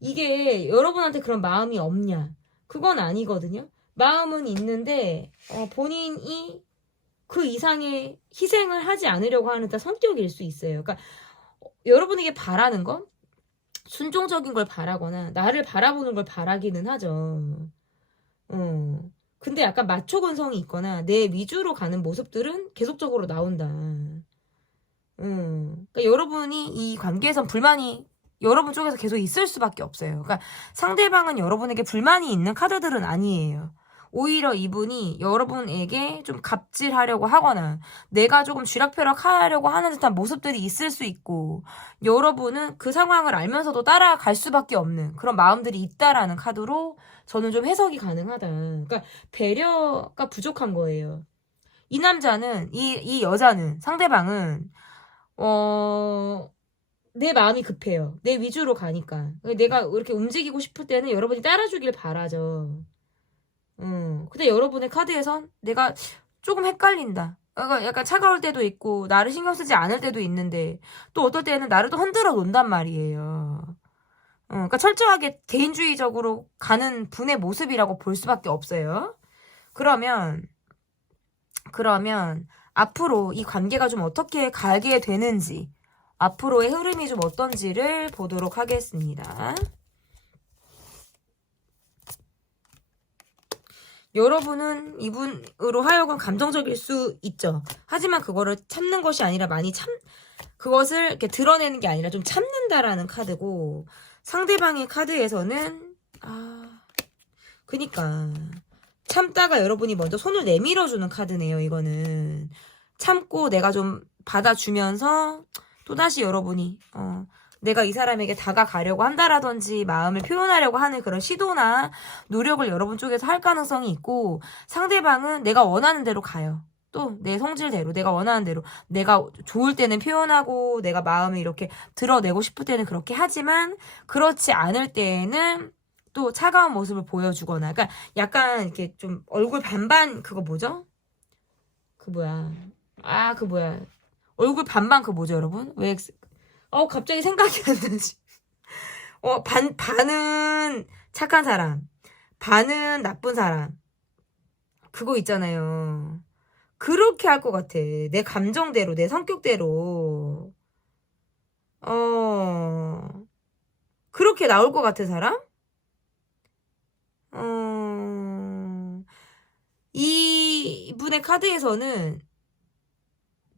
이게 여러분한테 그런 마음이 없냐? 그건 아니거든요. 마음은 있는데 본인이 그 이상의 희생을 하지 않으려고 하는 성격일 수 있어요. 그러니까 여러분에게 바라는 건 순종적인 걸 바라거나 나를 바라보는 걸 바라기는 하죠. 근데 약간 마초 근성이 있거나 내 위주로 가는 모습들은 계속적으로 나온다. 그러니까 여러분이 이 관계에선 불만이 여러분 쪽에서 계속 있을 수밖에 없어요. 그러니까 상대방은 여러분에게 불만이 있는 카드들은 아니에요. 오히려 이분이 여러분에게 좀 갑질하려고 하거나 내가 조금 쥐락펴락 하려고 하는 듯한 모습들이 있을 수 있고, 여러분은 그 상황을 알면서도 따라갈 수밖에 없는 그런 마음들이 있다라는 카드로 저는 좀 해석이 가능하다. 그러니까 배려가 부족한 거예요. 이 남자는 이 여자는 상대방은 내 마음이 급해요. 내 위주로 가니까. 내가 이렇게 움직이고 싶을 때는 여러분이 따라주길 바라죠. 근데 여러분의 카드에선 내가 조금 헷갈린다. 약간 차가울 때도 있고, 나를 신경 쓰지 않을 때도 있는데, 또 어떨 때는 나를 또 흔들어 놓는단 말이에요. 그러니까 철저하게 개인주의적으로 가는 분의 모습이라고 볼 수밖에 없어요. 그러면, 앞으로 이 관계가 좀 어떻게 가게 되는지, 앞으로의 흐름이 좀 어떤지를 보도록 하겠습니다. 여러분은 이분으로 하여금 감정적일 수 있죠. 하지만 그거를 참는 것이 아니라 그것을 이렇게 드러내는 게 아니라 좀 참는다라는 카드고, 상대방의 카드에서는, 그니까. 참다가 여러분이 먼저 손을 내밀어주는 카드네요, 이거는. 참고 내가 좀 받아주면서, 또다시 여러분이, 내가 이 사람에게 다가가려고 한다라든지 마음을 표현하려고 하는 그런 시도나 노력을 여러분 쪽에서 할 가능성이 있고, 상대방은 내가 원하는 대로 가요. 또 내 성질대로 내가 원하는 대로 내가 좋을 때는 표현하고 내가 마음을 이렇게 드러내고 싶을 때는 그렇게 하지만, 그렇지 않을 때에는 또 차가운 모습을 보여주거나, 그러니까 약간 이렇게 좀 얼굴 반반 그거 뭐죠? 그 뭐야? 얼굴 반반 그거 뭐죠, 여러분? 왜 갑자기 생각이 안 나지. 반은 착한 사람, 반은 나쁜 사람. 그거 있잖아요. 그렇게 할 것 같아. 내 감정대로, 내 성격대로. 그렇게 나올 것 같은 사람? 이분의 카드에서는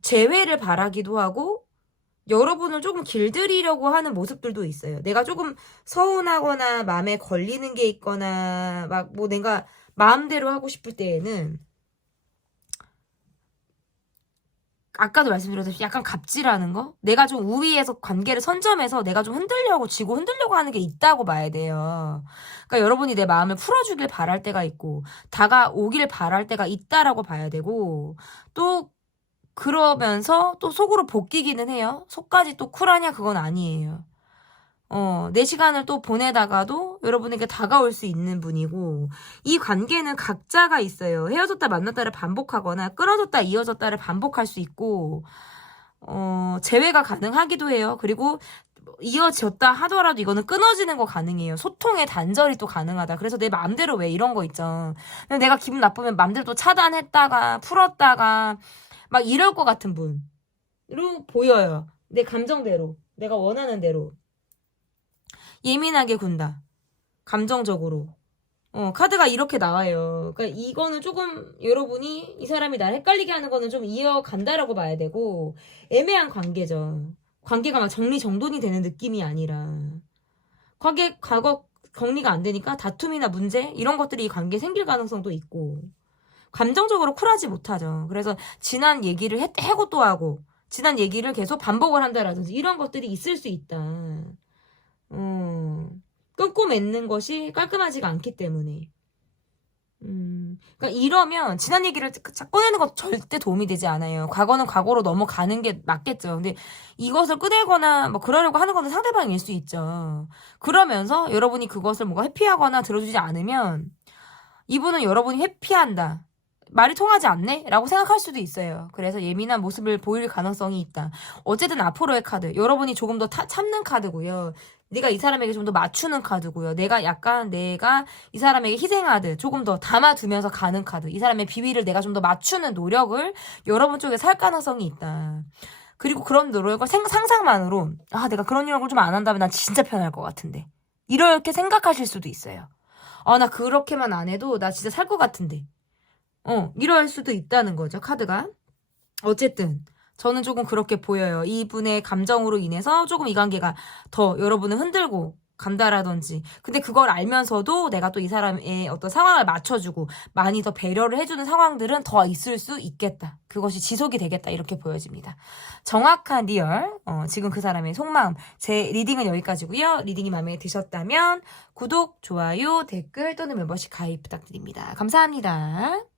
재회를 바라기도 하고, 여러분을 조금 길들이려고 하는 모습들도 있어요. 내가 조금 서운하거나 마음에 걸리는 게 있거나 막 뭐 내가 마음대로 하고 싶을 때에는, 아까도 말씀드렸듯이 약간 갑질하는 거? 내가 좀 우위에서 관계를 선점해서 내가 좀 지고 흔들려고 하는 게 있다고 봐야 돼요. 그러니까 여러분이 내 마음을 풀어주길 바랄 때가 있고, 다가오길 바랄 때가 있다라고 봐야 되고, 또 그러면서 또 속으로 복귀기는 해요. 속까지 또 쿨하냐? 그건 아니에요. 내 시간을 또 보내다가도 여러분에게 다가올 수 있는 분이고, 이 관계는 각자가 있어요. 헤어졌다 만났다를 반복하거나 끊어졌다 이어졌다를 반복할 수 있고, 재회가 가능하기도 해요. 그리고 이어졌다 하더라도 이거는 끊어지는 거 가능해요. 소통의 단절이 또 가능하다. 그래서 내 마음대로 왜 이런 거 있죠. 내가 기분 나쁘면 마음대로 또 차단했다가 풀었다가 막 이럴 것 같은 분으로 보여요. 내 감정대로, 내가 원하는 대로. 예민하게 군다. 감정적으로. 카드가 이렇게 나와요. 그러니까 이거는 조금 여러분이 이 사람이 날 헷갈리게 하는 거는 좀 이어간다라고 봐야 되고, 애매한 관계죠. 관계가 막 정리정돈이 되는 느낌이 아니라, 과거 정리가 안 되니까 다툼이나 문제 이런 것들이 이 관계에 생길 가능성도 있고, 감정적으로 쿨하지 못하죠. 그래서 지난 얘기를 해고 또 하고, 지난 얘기를 계속 반복을 한다라든지 이런 것들이 있을 수 있다. 끊고 맺는 것이 깔끔하지가 않기 때문에. 그러니까 이러면 지난 얘기를 꺼내는 건 절대 도움이 되지 않아요. 과거는 과거로 넘어가는 게 맞겠죠. 근데 이것을 꺼내거나 뭐 그러려고 하는 건 상대방일 수 있죠. 그러면서 여러분이 그것을 뭔가 회피하거나 들어주지 않으면 이분은 여러분이 회피한다. 말이 통하지 않네? 라고 생각할 수도 있어요. 그래서 예민한 모습을 보일 가능성이 있다. 어쨌든 앞으로의 카드. 여러분이 조금 더 참는 카드고요. 내가 이 사람에게 좀 더 맞추는 카드고요. 내가 이 사람에게 희생하듯 조금 더 담아두면서 가는 카드. 이 사람의 비위를 내가 좀 더 맞추는 노력을 여러분 쪽에 살 가능성이 있다. 그리고 그런 노력을 상상만으로 내가 그런 노력을 좀 안 한다면 난 진짜 편할 것 같은데. 이렇게 생각하실 수도 있어요. 나 그렇게만 안 해도 나 진짜 살 것 같은데. 이럴 수도 있다는 거죠, 카드가. 어쨌든 저는 조금 그렇게 보여요. 이분의 감정으로 인해서 조금 이 관계가 더 여러분을 흔들고 간다라든지. 근데 그걸 알면서도 내가 또 이 사람의 어떤 상황을 맞춰주고 많이 더 배려를 해주는 상황들은 더 있을 수 있겠다. 그것이 지속이 되겠다. 이렇게 보여집니다. 정확한 리얼, 지금 그 사람의 속마음. 제 리딩은 여기까지고요. 리딩이 마음에 드셨다면 구독, 좋아요, 댓글 또는 멤버십 가입 부탁드립니다. 감사합니다.